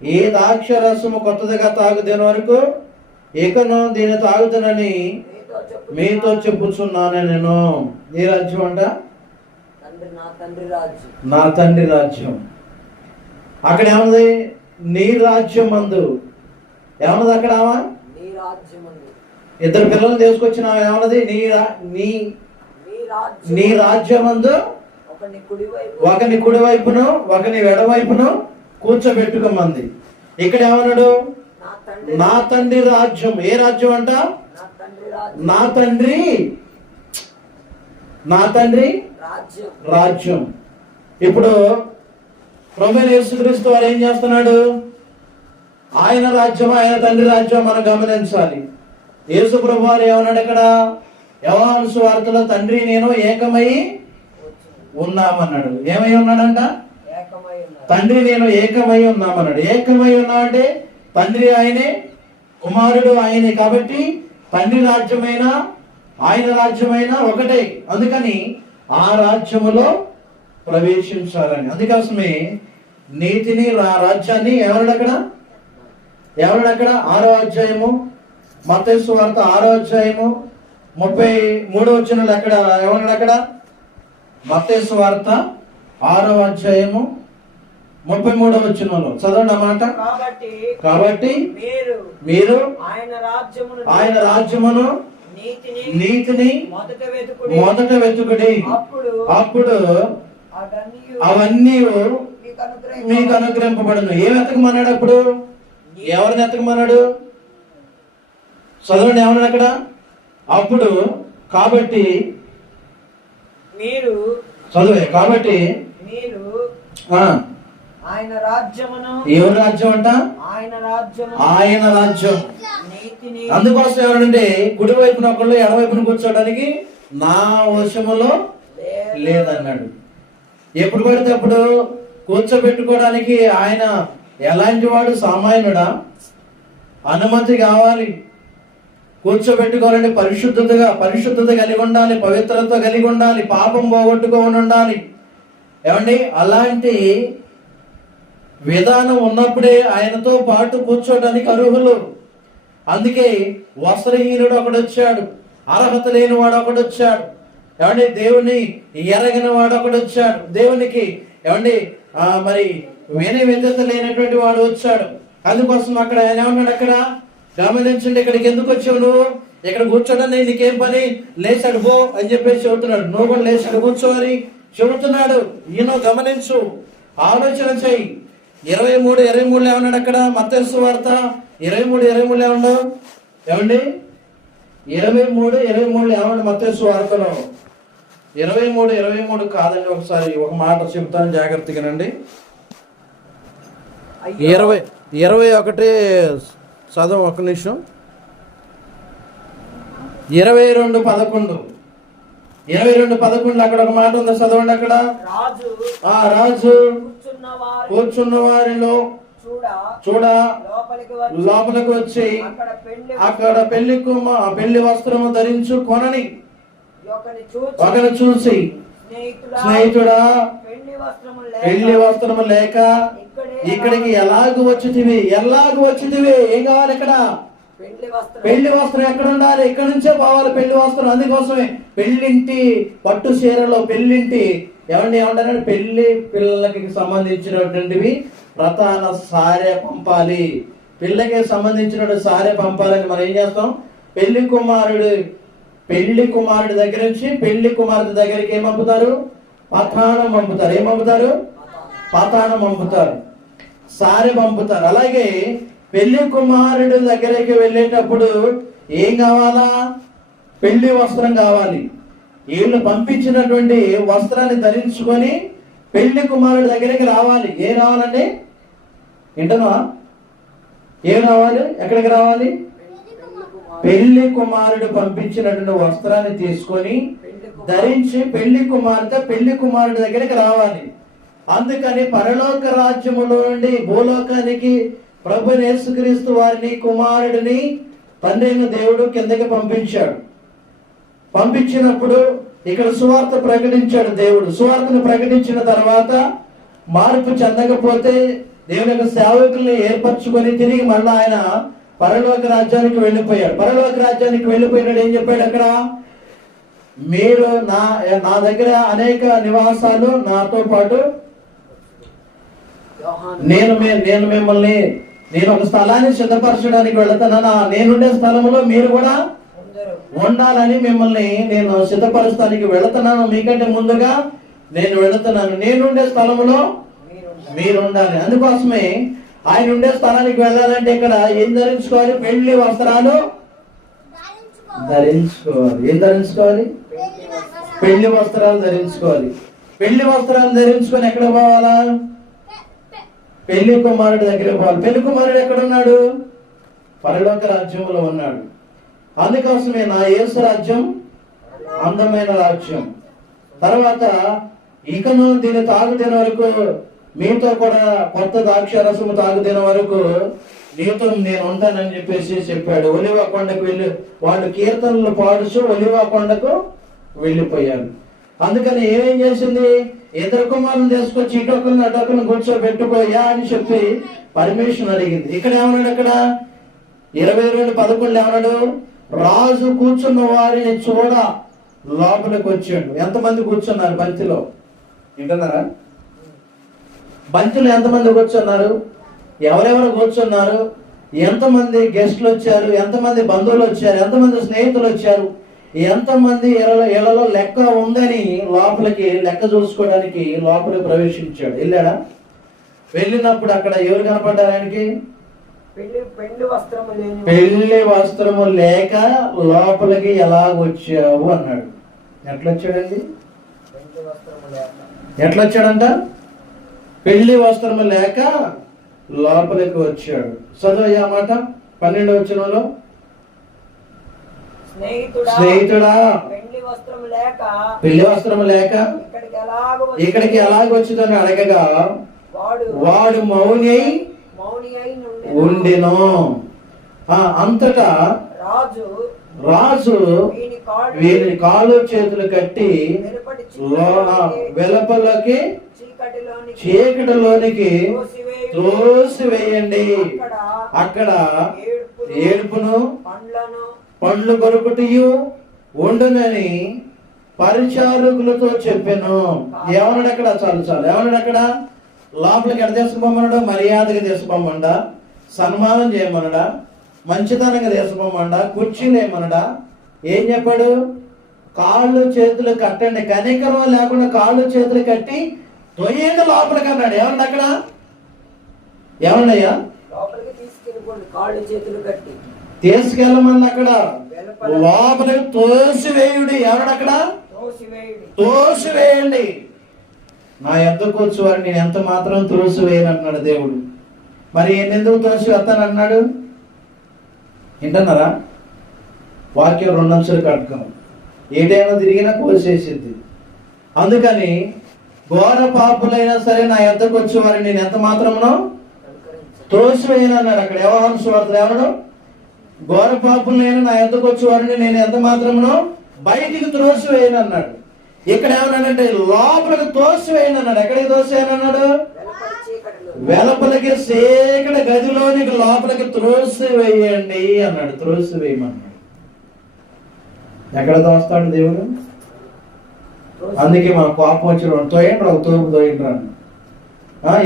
ఏ ద్రాక్షరసము కొత్తదిగా తాగుదేని వరకు ఇకను దీన్ని తాగుతానని మీతో చెప్పుచున్నాను నేను. ఏ రాజ్యం అంట? నా తండ్రి రాజ్యం. అక్కడ ఏమన్నది? నీ రాజ్యం మందు ఏమన్నది అక్కడ? ఇద్దరు పిల్లలు తీసుకొచ్చిన ఏమన్నది? నీ రాజ్యమందు ఒకని కుడి వైపును ఒకని ఎడవైపును కూర్చోబెట్టుకోమంది. ఇక్కడ ఏమన్నాడు? నా తండ్రి రాజ్యం. ఏ రాజ్యం అంట? నా తండ్రి రాజ్యం. ఇప్పుడు ప్రభువైన యేసుక్రీస్తు వారు ఏం చేస్తున్నాడు? ఆయన రాజ్యం, ఆయన తండ్రి రాజ్యం మనం గమనించాలి. యేసు ప్రభు వారు ఏమన్నాడు ఇక్కడ? యోహాను సువార్తలో తండ్రి నేను ఏకమై ఉన్నామన్నాడు. ఏమై ఉన్నాడంట? తండ్రి నేను ఏకమై ఉన్నామన్నాడు. ఏకమై ఉన్నా అంటే తండ్రి ఆయనే, కుమారుడు ఆయనే. కాబట్టి తండ్రి రాజ్యమైన ఆయన రాజ్యమైన ఒకటే. అందుకని ఆ రాజ్యములో ప్రవేశించాలని. అందుకోసమే నీతిని రాజ్యాన్ని ఎవరడక్కడ 6వ అధ్యాయము మత్తయి సువార్త 6వ అధ్యాయము 33వ వచనంలో ఎక్కడ ఎవరన్నాడు? అక్కడ మత్తయి సువార్త 6వ అధ్యాయము 33వ వచనంలో చదవండి అన్నమాట. కాబట్టి మీరు ఆయన రాజ్యమును నీతిని మొదట వెతుకుడి, అప్పుడు అవన్నీ మీకు అనుగ్రహింపబడును. ఏ వెతకమన్నాడు? అప్పుడు ఎవరిని వెతకమన్నాడు? చదవండి. ఏమన్నాడు అక్కడ? అప్పుడు కాబట్టి మీరు చదువే. కాబట్టి మీరు ఆయన రాజ్యమును. ఎవరి రాజ్యం అంట? ఆయన రాజ్యం. అందుకోసం ఎవరంటే కుడి వైపున ఒకళ్ళు ఎడవైపున కూర్చోడానికి నా వశములో లేదన్నాడు. ఎప్పుడు పడితే అప్పుడు కూర్చోబెట్టుకోవడానికి ఆయన ఎలాంటి వాడు? సామాన్యుడా? అనుమతి కావాలి. కూర్చోబెట్టుకోవాలంటే పరిశుద్ధత కలిగి ఉండాలి, పవిత్రత కలిగి ఉండాలి, పాపం పోగొట్టుకొని ఉండాలి. ఏమండి? అలాంటి విధానం ఉన్నప్పుడే ఆయనతో పాటు కూర్చోడానికి అర్హులు. అందుకే వస్త్రహీనుడు ఒకడు వచ్చాడు, అర్హత లేని వాడు ఒకడు వచ్చాడు. ఏమండి? దేవుని ఎరగిన వాడు ఒకడు వచ్చాడు, దేవునికి ఏమండి మరి విధేయత లేనటువంటి వాడు వచ్చాడు. అందుకోసం అక్కడ ఆయన ఏమన్నాడు? అక్కడ గమనించండి. ఇక్కడికి ఎందుకు వచ్చావు నువ్వు? ఇక్కడ కూర్చోడానికి నీకేం పని? లేచాడు పో అని చెప్పేసి చెబుతున్నాడు. నువ్వు కూడా లేచాడు కూర్చో అని చెబుతున్నాడు. ఈయన గమనించు, ఆలోచన చెయ్యి. 23 ఏమన్నాడు అక్కడ? మత్తయి సువార్త 23 ఏమన్నాడు? ఏమండి? 23 ఏమన్నాడు మత్తయి సువార్తలో? 23 కాదండి, ఒకసారి ఒక మాట చెప్తాను జాగ్రత్తగానండి. 21 చదువు ఒక నిమిషం. 22:11 22:11 అక్కడ ఒక మాట ఉంది, చదవండి అక్కడ. రాజు రాజు కూర్చున్న వారిలో చూడ లోపలికి వచ్చి అక్కడ పెళ్లి వస్త్రము ధరించుకొనని ఒకరు చూసి, స్నేహితుడా పెళ్లి వస్త్రము లేక ఇక్కడికి ఎలాగూ వచ్చితివి? ఏం కావాలి ఇక్కడ? పెళ్లి వస్త్రం ఎక్కడ ఉండాలి? ఇక్కడ నుంచే పోవాలి పెళ్లి వస్త్రం. అందుకోసమే పెళ్లింటి పట్టు చీరలో పెళ్లింటి ఏమంటారంటే పెళ్లి పిల్లలకి సంబంధించినటువంటివి ప్రధాన సారె పంపాలి. పిల్లకి సంబంధించిన సారె పంపాలని మనం ఏం చేస్తాం? పెళ్లి కుమారుడి దగ్గర నుంచి పెళ్లి కుమారుడి దగ్గరికి ఏం పంపుతారు? పతానం పంపుతారు. ఏం పంపుతారు? పతానం పంపుతారు, సారె పంపుతారు. అలాగే పెళ్లి కుమారుడి దగ్గరికి వెళ్ళేటప్పుడు ఏం కావాలా? పెళ్లి వస్త్రం కావాలి. వీళ్ళు పంపించినటువంటి వస్త్రాన్ని ధరించుకొని పెళ్లి కుమారుడి దగ్గరికి రావాలి. ఏం రావాలండి? ఏంటన్నా ఏం రావాలి? ఎక్కడికి రావాలి? పెళ్లి కుమారుడు పంపించినటువంటి వస్త్రాన్ని తీసుకొని ధరించి పెళ్లి కుమారుడి దగ్గరికి రావాలి. అందుకని పరలోక రాజ్యములో నుండి భూలోకానికి ప్రభు యేసుక్రీస్తు వారిని కుమారుడిని తండ్రి అయిన దేవుడు కిందకి పంపించాడు. పంపించినప్పుడు ఇక్కడ సువార్త ప్రకటించాడు దేవుడు. సువార్తను ప్రకటించిన తర్వాత మార్పు చెందకపోతే దేవుని యొక్క సేవకుల్ని ఏర్పరచుకొని తిరిగి మళ్ళీ ఆయన పరలోక రాజ్యానికి వెళ్ళిపోయాడు. పరలోక రాజ్యానికి వెళ్ళిపోయినాడు. ఏం చెప్పాడు అక్కడ? మీరు నా దగ్గర అనేక నివాసాలు, నాతో పాటు నేను ఒక స్థలాన్ని సిద్ధపరచడానికి వెళుతున్నాను. నేనుండే స్థలంలో మీరు కూడా ఉండాలని మిమ్మల్ని నేను సిద్ధపరచడానికి వెళుతున్నాను. మీకంటే ముందుగా నేను వెళుతున్నాను. నేనుండే స్థలంలో మీరు ఉండాలి. అందుకోసమే ఆయన ఉండే స్థలానికి వెళ్ళాలంటే ఇక్కడ ఏం ధరించుకోవాలి? పెళ్లి వస్త్రాలు ధరించుకోవాలి. ఏం ధరించుకోవాలి? పెళ్లి వస్త్రాలు ధరించుకోవాలి. పెళ్లి వస్త్రాలు ధరించుకొని ఎక్కడ పోవాలా? పెళ్లి కుమారుడి దగ్గరికి పోవాలి. పెళ్లి కుమారుడు ఎక్కడున్నాడు? పరలోక రాజ్యంలో ఉన్నాడు. అందుకోసమే నా యేసు రాజ్యం అందమైన రాజ్యం. తర్వాత ఇకను దీన్ని తాగుతున్న వరకు మీతో కూడా కొత్త ద్రాక్షారసము తాగుతున్న వరకు నీతో నేను ఉంటానని చెప్పేసి చెప్పాడు. ఒలివ కొండకు వెళ్ళి వాళ్ళు కీర్తనలు పాడుచు ఒలివ కొండకు వెళ్ళిపోయారు. అందుకని ఏమేం చేసింది? ఇద్దరు కుమారులను తీసుకొచ్చి ఇటొకరిని అటొకరిని కూర్చోబెట్టుకోయా అని చెప్పి పర్మిషన్ అడిగింది. ఇక్కడ ఏమన్నాడు? అక్కడ 22:11 ఏమన్నాడు? రాజు కూర్చున్న వారిని చూడ లోపలికి వచ్చాడు. ఎంతమంది కూర్చున్నారు బంతిలో? వింటున్నారా? బంతిలో ఎంతమంది కూర్చున్నారు? ఎవరెవరు కూర్చున్నారు? ఎంతమంది గెస్ట్లు వచ్చారు? ఎంతమంది బంధువులు వచ్చారు? ఎంతమంది స్నేహితులు వచ్చారు? ఎంతమంది ఇళ్లలో లెక్క ఉందని లోపలికి లెక్క చూసుకోవడానికి లోపలికి ప్రవేశించాడు. వెళ్ళాడా? వెళ్ళినప్పుడు అక్కడ ఎవరు కనపడ్డారు ఆయనకి? పెళ్లి వస్త్రము లేక లోపలికి ఎలా వచ్చావు అన్నాడు. ఎట్లా వచ్చాడండి? ఎట్లా వచ్చాడంట? పెళ్లి వస్త్రము లేక లోపలికి వచ్చాడు. చదువు మాట 12వ వచనంలో, స్నేహితుడా పెళ్లి వస్త్రము లేక ఇక్కడికి ఎలాగ వచ్చిందని అడగగా వాడు మౌని ఉండెను. అంతటా రాజు వీరి కాలు చేతులు కట్టి వెలుపలకి చీకటిలోనికి త్రోసివేయండి. అక్కడ ఏడుపును పండ్లు కొరుకుటియు ఉండునని పరిచారకులతో చెప్పాను. ఏమన్నాడు అక్కడ? చాలు ఏమన్నాడు అక్కడ? లోపలికి ఎడ తీసుకుపోమన్నాడు? మర్యాదగా తీసుకుపోమన్నా, సన్మానం చేయమన్నాడా, మంచితనంగా తీసుకుపోమన్నా, కుర్చీలు ఏమన్నాడా? ఏం చెప్పాడు? కాళ్ళు చేతులు కట్టండి. కనికరం లేకుండా కాళ్ళు చేతులు కట్టి తొయ్యండి లోపలికి అన్నాడు. ఏమన్నా అక్కడ? ఏమన్నాయ్యా? తీసుకెళ్ళమన్నా అక్కడ లోపలికి తోసివేయుడి. ఎవడు అక్కడ? తోసివేయండి. నా ఎంత కూర్చోవాలి, నేను ఎంత మాత్రం తోసివేయను అన్నాడు దేవుడు. మరి ఎందుకు తోసివేస్తానన్నాడు? వింటున్నారా? వాక్యం 2 అంశాలు కట్టుకోం. ఏటైనా తిరిగినా కోసేసిద్ది. అందుకని ఘోర పాపులైనా సరే నా యొద్దకు వచ్చే వారిని నేను ఎంత మాత్రమునో త్రోసివేయను అన్నాడు. అక్కడ యోహాను సువార్తలో ఏమన్నాడు? ఘోర పాపులైనా నా యొద్దకు వచ్చే వారిని నేను ఎంత మాత్రమునో బయటికి త్రోసివేయను అన్నాడు. ఇక్కడ ఏమన్నాడంటే లోపలికి తోసివేయను అన్నాడు. ఎక్కడికి తోసివేయను అన్నాడు? వెలుపలికి చీకటి గదిలోనికి లోపలికి త్రోసివేయండి అన్నాడు. త్రోసివేయమన్నాడు. ఎక్కడ తోస్తాడు దేవుడు? అందుకే మన కోపం వచ్చినప్పుడు తోయండి, ఒక తోపు తోయండి అన్న.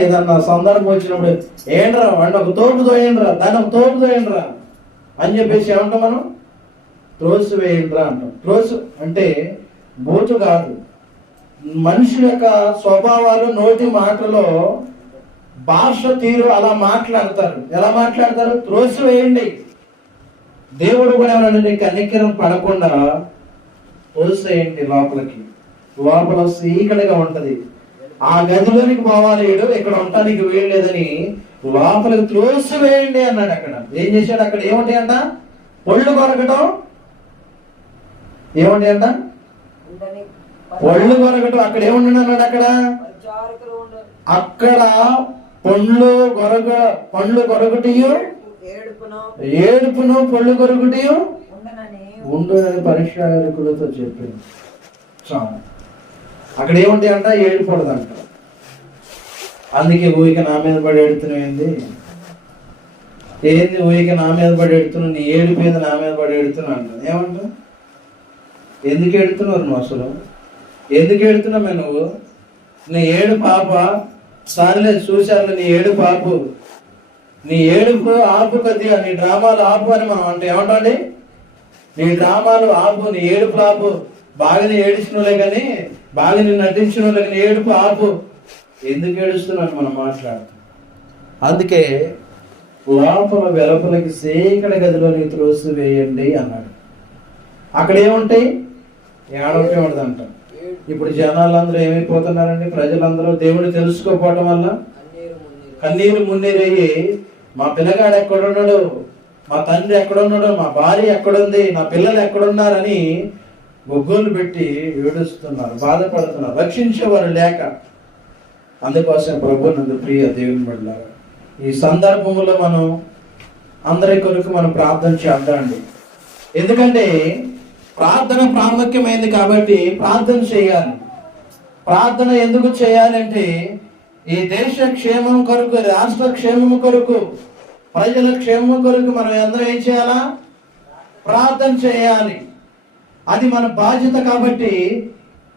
ఏదన్నా సందర్భం వచ్చినప్పుడు ఏంట్రా వాడిని ఒక తోపు తోయండిరా, దాన్ని ఒక తోపు తోయండిరా అని చెప్పేసి ఏమంటాం మనం? త్రోసివేయండిరా అంటాం. త్రోసు అంటే బూతు కాదు. మనిషి యొక్క స్వభావాలు, నోటి మాటలో భాష తీరు అలా మాట్లాడతారు. ఎలా మాట్లాడతారు? త్రోసివేయండి. దేవుడు కూడా ఏమన్నా కనికరం పడకుండా త్రోసేయండి లోపలికి. లోపల చీకటిగా ఉంటది, ఆ గదిలోనికి పోవాలి, ఇక్కడ ఉండటానికి వీల్లేదని లోపలికి త్రోసివేయండి అన్నాడు. అక్కడ ఏం చేశాడు? అక్కడ ఏముంటాయి అంట? పొళ్ళు కొరకటం. ఏముంటాయి అంట? పొళ్ళు కొరకటం. అక్కడ ఏముండి అన్నాడు? అక్కడ పండ్లు కొరకటి, ఏడుపును పళ్ళు కొరకటి ఉండునని పరిచారకులతో చెప్పింది. అక్కడ ఏముంటాయి అంట? ఏడుపడదంట. అందుకే ఊరిక నా మీద పడి ఎడుతున్నావు. ఏంది ఊరిక నా మీద పడి ఎడుతున్నావు? నీ ఏడుపు మీద నా మీద పడి ఎడుతున్నావు అంట. ఏమంటా? ఎందుకు ఎడుతున్నావు నువ్వు? అసలు ఎందుకు ఎడుతున్నావు నువ్వు? నీ ఏడు పాప సరేలే చూశారు, నీ ఏడు పాపు, నీ ఏడుపు ఆపు కొద్దిగా, నీ డ్రామాలు ఆపు అని మనం అంటే ఏమంటాండి? నీ డ్రామాలు ఆపు, నీ ఏడుపు ఆపు. బాగా నీ ఏడిచినోలే కానీ, బాగా నీ నటించినోలే కానీ ఏడుపు ఆపు. ఎందుకు ఏడుస్తున్నాను మనం మాట్లాడుతాం. అందుకే లోపల వెలుపలకి చీకటి గదిలోని త్రోసివేయండి అన్నాడు. అక్కడ ఏముంటాయి? ఏడవటం ఉండదంట. ఇప్పుడు జనాలందరూ ఏమైపోతున్నారండి? ప్రజలందరూ దేవుడు తెలుసుకోకపోవటం వల్ల కన్నీరు మున్నీరయ్యి, మా పిల్లగాడు ఎక్కడున్నాడు, మా తండ్రి ఎక్కడున్నాడు, మా భార్య ఎక్కడుంది, నా పిల్లలు ఎక్కడున్నారని గొగ్గోలు పెట్టి ఏడుస్తున్నారు, బాధపడుతున్నారు, రక్షించేవారు లేక. అందుకోసం ప్రభు నందు ప్రియ దేవుని బిడ్డలారా, ఈ సందర్భంలో మనం అందరి కొరకు మనం ప్రార్థన చేద్దామండి. ఎందుకంటే ప్రార్థన ప్రాముఖ్యమైంది కాబట్టి ప్రార్థన చేయాలి. ప్రార్థన ఎందుకు చేయాలంటే ఈ దేశ క్షేమం కొరకు, రాష్ట్ర క్షేమం కొరకు, ప్రజల క్షేమం కొరకు మనం అందరం ఏం చేయాలా? ప్రార్థన చేయాలి. అది మన బాధ్యత. కాబట్టి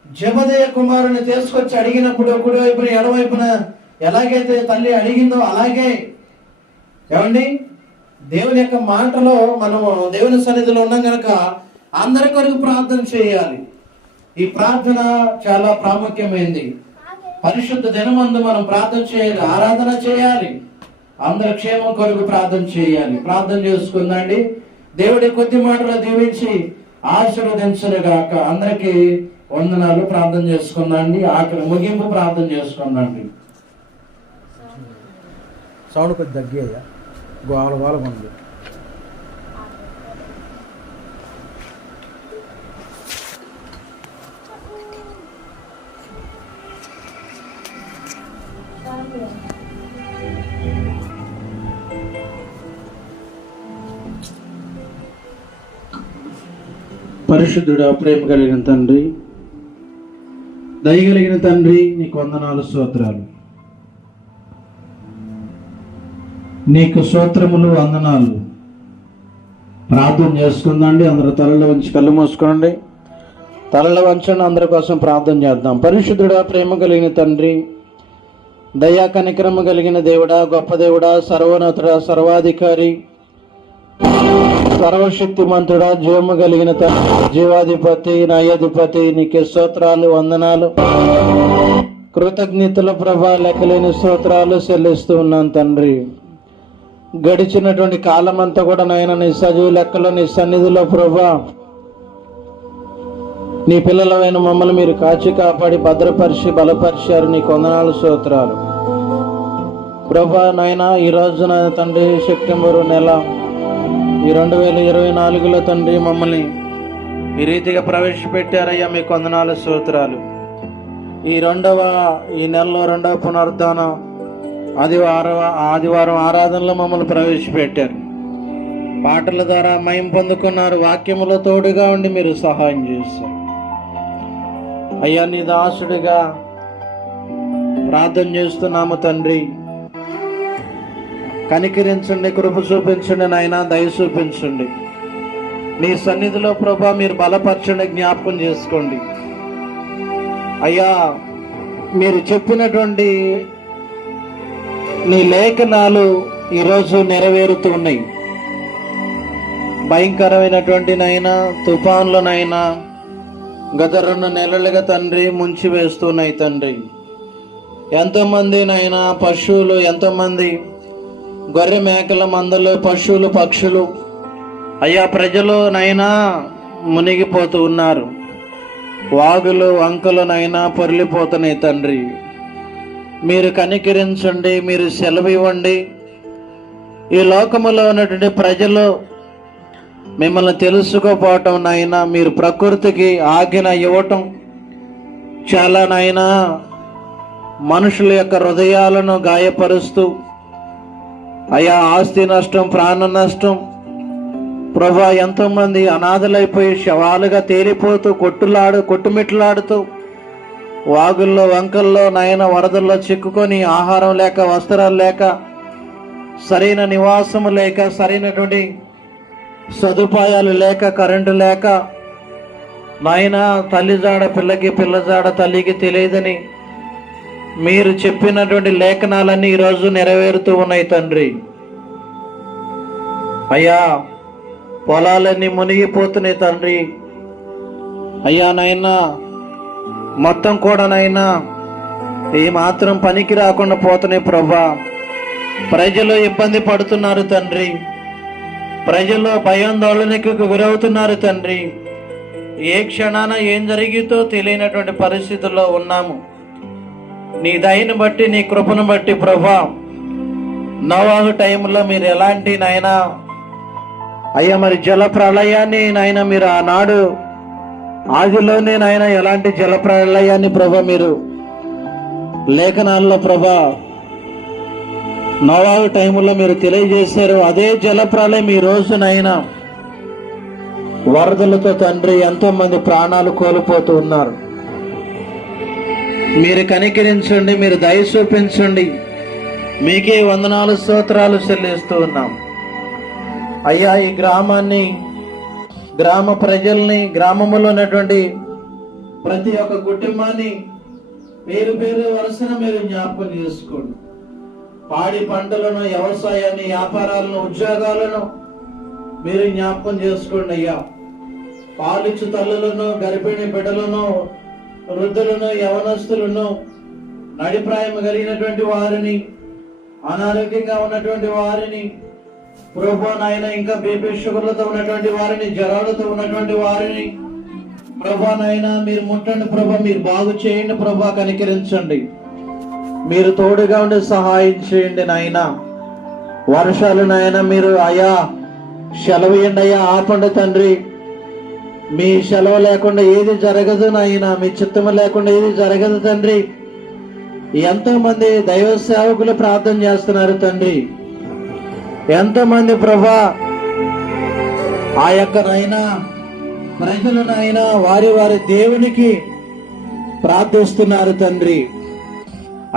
జబదయ కుమారుని తీసుకొచ్చి అడిగినప్పుడు కుడివైపున ఎడవైపున ఎలాగైతే తల్లి అడిగిందో అలాగే ఏమండి దేవుని యొక్క మాటలో మనము దేవుని సన్నిధిలో ఉన్నాం కనుక అందరి కొరకు ప్రార్థన చేయాలి. ఈ ప్రార్థన చాలా ప్రాముఖ్యమైనది. పరిశుద్ధ దినమందు మనం ప్రార్థన చేయాలి, ఆరాధన చేయాలి, అందరి క్షేమం కొరకు ప్రార్థన చేయాలి. ప్రార్థన చేసుకుందండి. దేవుడి కొద్ది మాటలు దీవించి ఆశీర్వదించనుగాక. అందరికీ వందనాలు. ప్రార్థన చేసుకుందండి. ఆఖరి ముగింపు ప్రార్థన చేసుకుందండి. సౌండ్ కొద్ది తగ్గాయా, గోల గోల ఉంది. పరిశుద్ధుడా, ప్రేమ కలిగిన తండ్రి, దయగలిగిన తండ్రి, నీకు వందనాలు, స్తోత్రాలు. నీకు స్తోత్రములు, వందనాలు. ప్రార్థన చేసుకుందండి. అందరూ తలలు వంచి కళ్ళు మూసుకోండి. తలలు వంచండి. అందరి కోసం ప్రార్థన చేద్దాం. పరిశుద్ధుడా, ప్రేమ కలిగిన తండ్రి, దయా కనికరము కలిగిన దేవుడా, గొప్ప దేవుడా, సర్వోన్నతుడా, సర్వాధికారి, సర్వశక్తిమంతుడా, జీవము కలిగిన తండ్రి, జీవాధిపతి, న్యాయాధిపతి, నీకే స్తోత్రాలు, వందనాలు, కృతజ్ఞతలు ప్రభా, లెక్కలేని స్తోత్రాలు చెల్లిస్తూ ఉన్నాను తండ్రి. గడిచినటువంటి కాలం అంతా కూడా నాయన నీ సజీవ లెక్కలో, నీ సన్నిధిలో ప్రభా, నీ పిల్లలమైన మమ్మల్ని మీరు కాచి కాపాడి భద్రపరిచి బలపరిచారు. నీకు వందనాలు, స్తోత్రాలు ప్రభా. నాయన ఈ రోజున తండ్రి సెప్టెంబరు నెల ఈ 2024లో తండ్రి మమ్మల్ని ఈ రీతిగా ప్రవేశపెట్టారయ్యా, మీకు వందనాలు, స్తోత్రాలు. ఈ నెలలో రెండవ పునరుద్ధాన ఆదివారం ఆరాధనలో మమ్మల్ని ప్రవేశపెట్టారు. పాటల ద్వారా మహిమ పొందుకున్నారు. వాక్యములో తోడుగా ఉండి మీరు సహాయం చేశారు అయ్యా. నీ దాసుడిగా ప్రార్థన చేస్తున్నాము తండ్రి. కనికరించండి, కృప చూపించండి నాయన, దయ చూపించండి. నీ సన్నిధిలో ప్రభా మీరు బలపరచండి, జ్ఞాపకం చేసుకోండి అయ్యా. మీరు చెప్పినటువంటి నీ లేఖనాలు ఈరోజు నెరవేరుతున్నాయి. భయంకరమైనటువంటి నైనా తుఫాన్లనైనా గత 2 నెలలుగా తండ్రి ముంచి వేస్తున్నాయి తండ్రి. ఎంతోమంది నైనా పశువులు, ఎంతోమంది గొర్రె మేకల మందలు, పశువులు, పక్షులు అయ్యా ప్రజలు నైనా మునిగిపోతూ ఉన్నారు. వాగులు వంకలు నైనా పొర్లిపోతున్నాయి తండ్రి. మీరు కనికరించండి, మీరు సెలవు ఇవ్వండి. ఈ లోకములో ఉన్నటువంటి ప్రజలు మిమ్మల్ని తెలుసుకోపోవటం నాయన, మీరు ప్రకృతికి ఆజ్ఞ ఇవ్వటం చాలా నాయన మనుషుల యొక్క హృదయాలను గాయపరుస్తూ అయా ఆస్తి నష్టం, ప్రాణ నష్టం ప్రభా, ఎంతోమంది అనాథలైపోయి శవాలుగా తేలిపోతూ కొట్టుమిట్లాడుతూ వాగుల్లో వంకల్లో నాయన వరదల్లో చిక్కుకొని ఆహారం లేక, వస్త్రాలు లేక, సరైన నివాసము లేక, సరైనటువంటి సదుపాయాలు లేక, కరెంటు లేక నాయన తల్లి జాడ పిల్లకి, పిల్ల జాడ తల్లికి తెలియదని మీరు చెప్పినటువంటి లేఖనాలన్నీ ఈరోజు నెరవేరుతూ ఉన్నాయి తండ్రి. అయ్యా పొలాలన్నీ మునిగిపోతున్నాయి తండ్రి. అయ్యా నాయనా మొత్తం కూడా నాయనా ఏ మాత్రం పనికి రాకుండా పోతున్నాయి ప్రభా. ప్రజలు ఇబ్బంది పడుతున్నారు తండ్రి. ప్రజలు భయాందోళనకు గురవుతున్నారు తండ్రి. ఏ క్షణాన ఏం జరిగితో తెలియనటువంటి పరిస్థితుల్లో ఉన్నాము. నీ దయను బట్టి, నీ కృపను బట్టి ప్రభా, నోవాహు టైంలో మీరు ఎలాంటి నాయనా అయ్యా మరి జల ప్రళయాన్ని నాయన మీరు ఆనాడు ఆదిలోనే నాయన ఎలాంటి జల ప్రళయాన్ని ప్రభా మీరు లేఖనాల్లో ప్రభా నోవాహు టైంలో మీరు తెలియజేశారు. అదే జల ప్రళయం ఈ రోజు నాయన వరదలతో తండ్రి ఎంతో మంది ప్రాణాలు కోల్పోతూ ఉన్నారు. మీరు కనికరించండి, మీరు దయ చూపించండి. మీకే వందనాలు, స్తోత్రాలు చెల్లిస్తూ ఉన్నాం అయ్యా. ఈ గ్రామాన్ని, గ్రామ ప్రజల్ని, గ్రామంలో ఉన్నటువంటి ప్రతి ఒక్క కుటుంబాన్ని పేరు పేరు వరుసన మీరు జ్ఞాపకం చేసుకోండి. పాడి పంటలను, వ్యవసాయాన్ని, వ్యాపారాలను, ఉద్యోగాలను మీరు జ్ఞాపకం చేసుకోండి అయ్యా. పాలిచ్చు తల్లులను, గర్భిణీ బిడ్డలను, వృద్ధులను, యవనస్తులను, నడిప్రాయం కలిగినటువంటి వారిని, అనారోగ్యంగా ఉన్నటువంటి వారిని ప్రభా నాయన, ఇంకా బీపీ షుగర్లతో ఉన్నటువంటి వారిని, జ్వరాలతో ఉన్నటువంటి వారిని ప్రభా నాయన మీరు ముట్టండి ప్రభా, మీరు బాగు చేయండి ప్రభా, కనికరించండి. మీరు తోడుగా ఉండి సహాయం చేయండి నాయన. వర్షాలు నాయన మీరు అయా సెలవు ఇవ్వండి అయ్యా, ఆపండి తండ్రి. మీ సెలవు లేకుండా ఏది జరగదు నాయన, మీ చిత్తము లేకుండా ఏది జరగదు తండ్రి. ఎంతో మంది దైవ సేవకులు ప్రార్థన చేస్తున్నారు తండ్రి. ఎంతో మంది ప్రభా ఆ యొక్క నాయనా ప్రజలు నాయనా వారి వారి దేవునికి ప్రార్థిస్తున్నారు తండ్రి.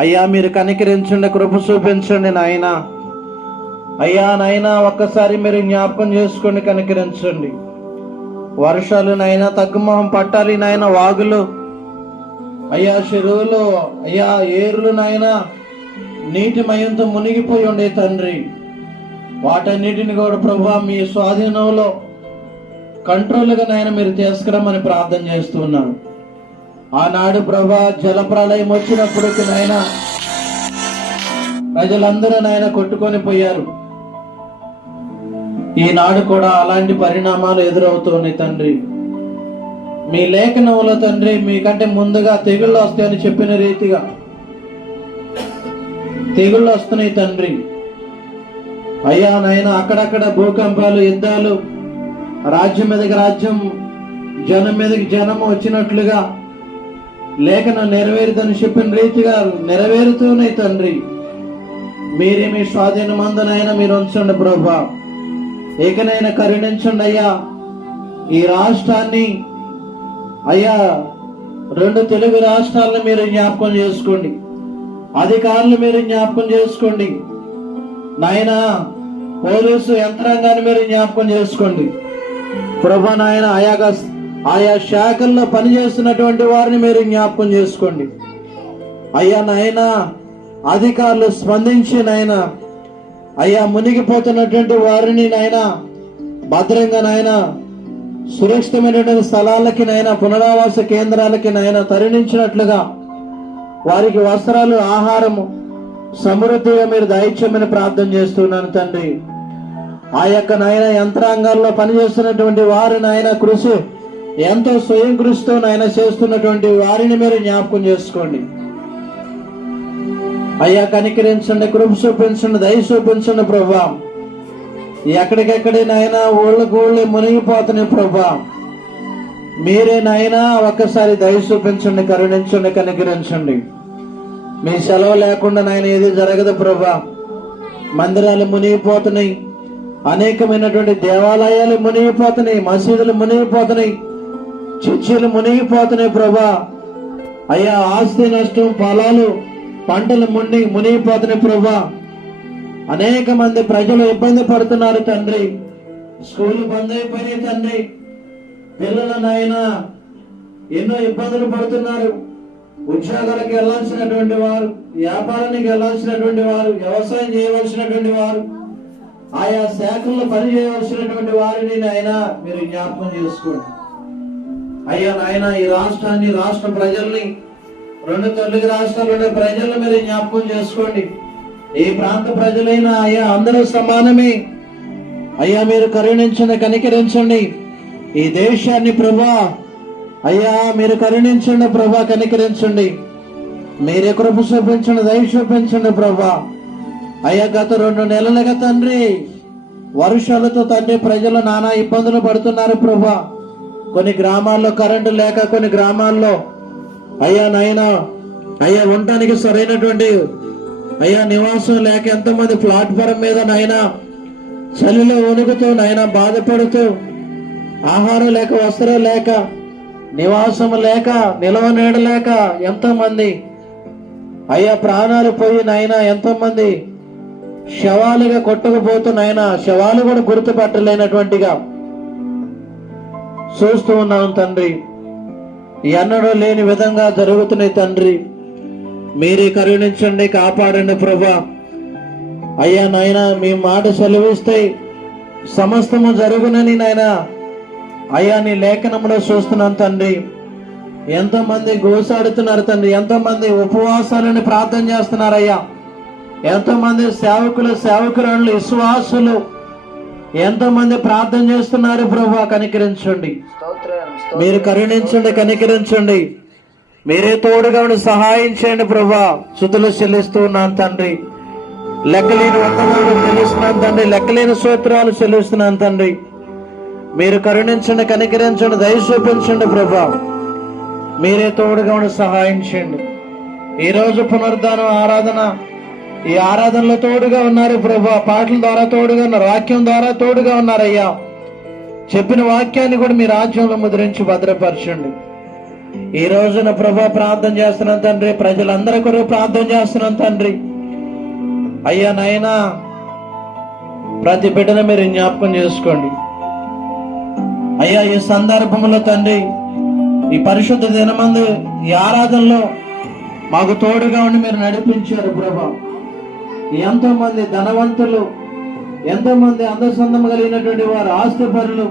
అయ్యా మీరు కనికరించండి, కృప చూపించండి నాయన. అయ్యా నాయన ఒక్కసారి మీరు జ్ఞాపకం చేసుకోండి, కనికరించండి. వర్షాలు నాయన తగ్గుమొహం పట్టాలి నాయన. వాగులు అయ్యా, చెరువులు అయ్యా, ఏర్లు నాయన నీటిమయంతో మునిగిపోయి ఉండే తండ్రి. వాటన్నిటిని కూడా ప్రభా మీ స్వాధీనంలో కంట్రోల్గా నాయన మీరు తీసుకురమ్మని ప్రార్థన చేస్తున్నాను. ఆనాడు ప్రభా జల ప్రళయం వచ్చినప్పటికి నాయన ప్రజలందరూ నాయన కొట్టుకొని పోయారు. ఈనాడు కూడా అలాంటి పరిణామాలు ఎదురవుతున్నాయి తండ్రి. మీ లేఖనంలో తండ్రి మీకంటే ముందుగా తెగుళ్ళు వస్తాయని చెప్పిన రీతిగా తెగుళ్ళు వస్తున్నాయి తండ్రి. అయ్యా నాయన అక్కడక్కడ భూకంపాలు, యుద్ధాలు, రాజ్యం మీదకి రాజ్యం జనం మీదకి జనము వచ్చినట్లుగా లేఖనం నెరవేరుదని చెప్పిన రీతిగా నెరవేరుతూనే తండ్రి మీరే మీ స్వాధీనమందునైనా మీరు ఉంచండి ప్రభా. ఏకనైనా కరుణించండి అయ్యా. ఈ రాష్ట్రాన్ని అయ్యా 2 తెలుగు రాష్ట్రాలను మీరు జ్ఞాపకం చేసుకోండి. అధికారులు మీరు జ్ఞాపకం చేసుకోండి నాయనా. పోలీసు యంత్రాంగాన్ని మీరు జ్ఞాపకం చేసుకోండి ప్రభా నాయన. ఆయా శాఖల్లో పనిచేస్తున్నటువంటి వారిని మీరు జ్ఞాపకం చేసుకోండి అయ్యా నాయనా. అధికారులు స్పందించి నాయన అయ్యా మునిగిపోతున్నటువంటి వారిని నాయన భద్రంగా నాయన సురక్షితమైనటువంటి స్థలాలకి నాయన పునరావాస కేంద్రాలకి నాయన తరలించినట్లుగా వారికి వస్త్రాలు ఆహారము సమృద్ధిగా మీరు దయచేయమని ప్రార్థన చేస్తున్నాను తండ్రి. ఆ యొక్క నాయన యంత్రాంగాల్లో పనిచేస్తున్నటువంటి వారు నాయన కృషి ఎంతో స్వయం కృషితో నాయన చేస్తున్నటువంటి వారిని మీరు జ్ఞాపకం చేసుకోండి అయ్యా. కనికరించండి, కృప చూపించండి, దయ చూపించండి ప్రభా. ఎక్కడికెక్కడే నాయన ఊళ్ళకు ఊళ్ళే మునిగిపోతున్నాయి ప్రభా. మీరే నాయన ఒక్కసారి దయ చూపించండి, కరుణించండి, కనికరించండి. మీ సెలవు లేకుండా నాయన ఏది జరగదు ప్రభా. మందిరాలు మునిగిపోతున్నాయి, అనేకమైనటువంటి దేవాలయాలు మునిగిపోతున్నాయి, మసీదులు మునిగిపోతున్నాయి, చర్చిలు మునిగిపోతున్నాయి ప్రభా. అయ్యా ఆస్తి నష్టం, పొలాలు పంటలు మునిగిపోతున్నాయి ప్రభా. అనేక మంది ప్రజలు ఇబ్బంది పడుతున్నారు తండ్రి. స్కూల్ బంద్ అయిపోయినాయి తండ్రి. పిల్లలు నాయన ఎన్నో ఇబ్బందులు పడుతున్నారు. ఉద్యోగాలకు వెళ్లాల్సినటువంటి వారు, వ్యాపారానికి వెళ్లాల్సినటువంటి వారు, వ్యవసాయం చేయవలసినటువంటి వారు, ఆయా శాఖల్లో పని చేయవలసినటువంటి వారిని నాయన మీరు జ్ఞాపకం చేసుకోండి అయ్యా నాయన. ఈ రాష్ట్రాన్ని, రాష్ట్ర ప్రజల్ని, 2 తెలుగు రాష్ట్రాల ప్రజలను మీరు జ్ఞాపకం చేసుకోండి. ఈ ప్రాంత ప్రజలైనా అయ్యా అందరూ సమానమే అయ్యా. మీరు కరుణించండి, కనికరించండి. ఈ దేశాన్ని ప్రభా అయ్యా మీరు కరుణించండి ప్రభా, కనికరించండి. మీరే కృప చూపించండి, దయ చూపించండి ప్రభా. అయ్యా గత 2 నెలలుగా తండ్రి వర్షాలతో తండ్రి ప్రజలు నానా ఇబ్బందులు పడుతున్నారు ప్రభా. కొన్ని గ్రామాల్లో కరెంటు లేక, కొన్ని గ్రామాల్లో అయ్యా నాయన అయ్యా ఉండటానికి సరైనటువంటి అయ్యా నివాసం లేక ఎంతమంది ప్లాట్ఫారం మీద నాయన చలిలో వణుకుతూ నాయన బాధపడుతూ ఆహారం లేక, వస్త్రం లేక, నివాసం లేక, నిలవ నీడ లేక ఎంతో మంది అయ్యా ప్రాణాలు పోయి నాయన ఎంతో మంది శవాలుగా కొట్టుకుపోతూ నాయన శవాలు కూడా గుర్తుపట్టలేనటువంటిగా చూస్తూ ఉన్నాం తండ్రి. ఎన్నడూ లేని విధంగా జరుగుతున్నాయి తండ్రి. మీరే కరుణించండి, కాపాడండి ప్రభా. అయ్యా నాయన మీ మాట సెలవిస్తే సమస్తము జరుగునని నాయన అయ్యా నీ లేఖనంలో చూస్తున్నాను తండ్రి. ఎంతో మంది గోసాడుతున్నారు తండ్రి, ఎంతో మంది ఉపవాసాలను ప్రార్థన చేస్తున్నారు అయ్యా. ఎంతో మంది సేవకులు, సేవకురాళ్ళు, విశ్వాసులు ఎంతో మంది ప్రార్థన చేస్తున్నారు ప్రభా. కనికరించండి, మీరు కరుణించండి, కనికరించండి. మీరే తోడుగా ఉండి సహాయం చేయండి ప్రభా. స్తుతులు చెల్లిస్తూ ఉన్నాను తండ్రి. లెక్కలేని వందనాలు చెల్లిస్తున్నాను తండ్రి, లెక్కలేని స్తోత్రాలు చెల్లిస్తున్నాను తండ్రి. మీరు కరుణించండి, కనికరించండి, దయ చూపించండి ప్రభా. మీరే తోడుగా ఉండి సహాయం చేయండి. ఈ రోజు పునరుద్ధానం ఆరాధన, ఈ ఆరాధనలో తోడుగా ఉన్నారు ప్రభా. పాటల ద్వారా తోడుగా ఉన్నారు, వాక్యం ద్వారా తోడుగా ఉన్నారయ్యా. చెప్పిన వాక్యాన్ని కూడా మీ రాజ్యంలో ముద్రించి భద్రపరచండి. ఈ రోజున ప్రభా ప్రార్థన చేస్తున్నాను తండ్రి, ప్రజలందరి కొరకు ప్రార్థన చేస్తున్నాను తండ్రి. అయ్యా నాయనా ప్రతి బిడ్డను మీరు జ్ఞాపకం చేసుకోండి అయ్యా. ఈ సందర్భంలో తండ్రి ఈ పరిశుద్ధ దినమందు ఈ ఆరాధనలో మాకు తోడుగా ఉండి మీరు నడిపించారు ప్రభా. ఎంతో మంది ధనవంతులు, ఎంతో మంది అందసందం కలిగినటువంటి వారు, ఆస్తిపరులు,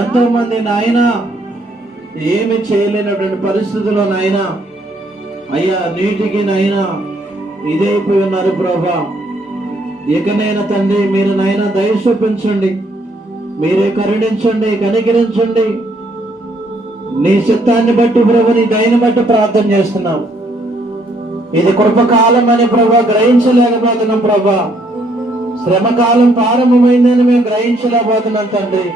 ఎంతో మంది నాయన ఏమి చేయలేనటువంటి పరిస్థితుల్లో నాయన అయ్యా నీటికి నాయన ఇదైపోయి ఉన్నారు ప్రభా. ఇకనైనా తండ్రి మీరు నాయన దయ చూపించండి, మీరే కరుణించండి, కనికరించండి. నీ చిత్తాన్ని బట్టి ప్రభు, నీ దయని బట్టి ప్రార్థన చేస్తున్నాం. ఇది కృపకాలం అని ప్రభా గ్రహించలేకపోతున్నాం ప్రభా. శ్రమకాలం ప్రారంభమైందని మేము గ్రహించలేకపోతున్నాం తండ్రి.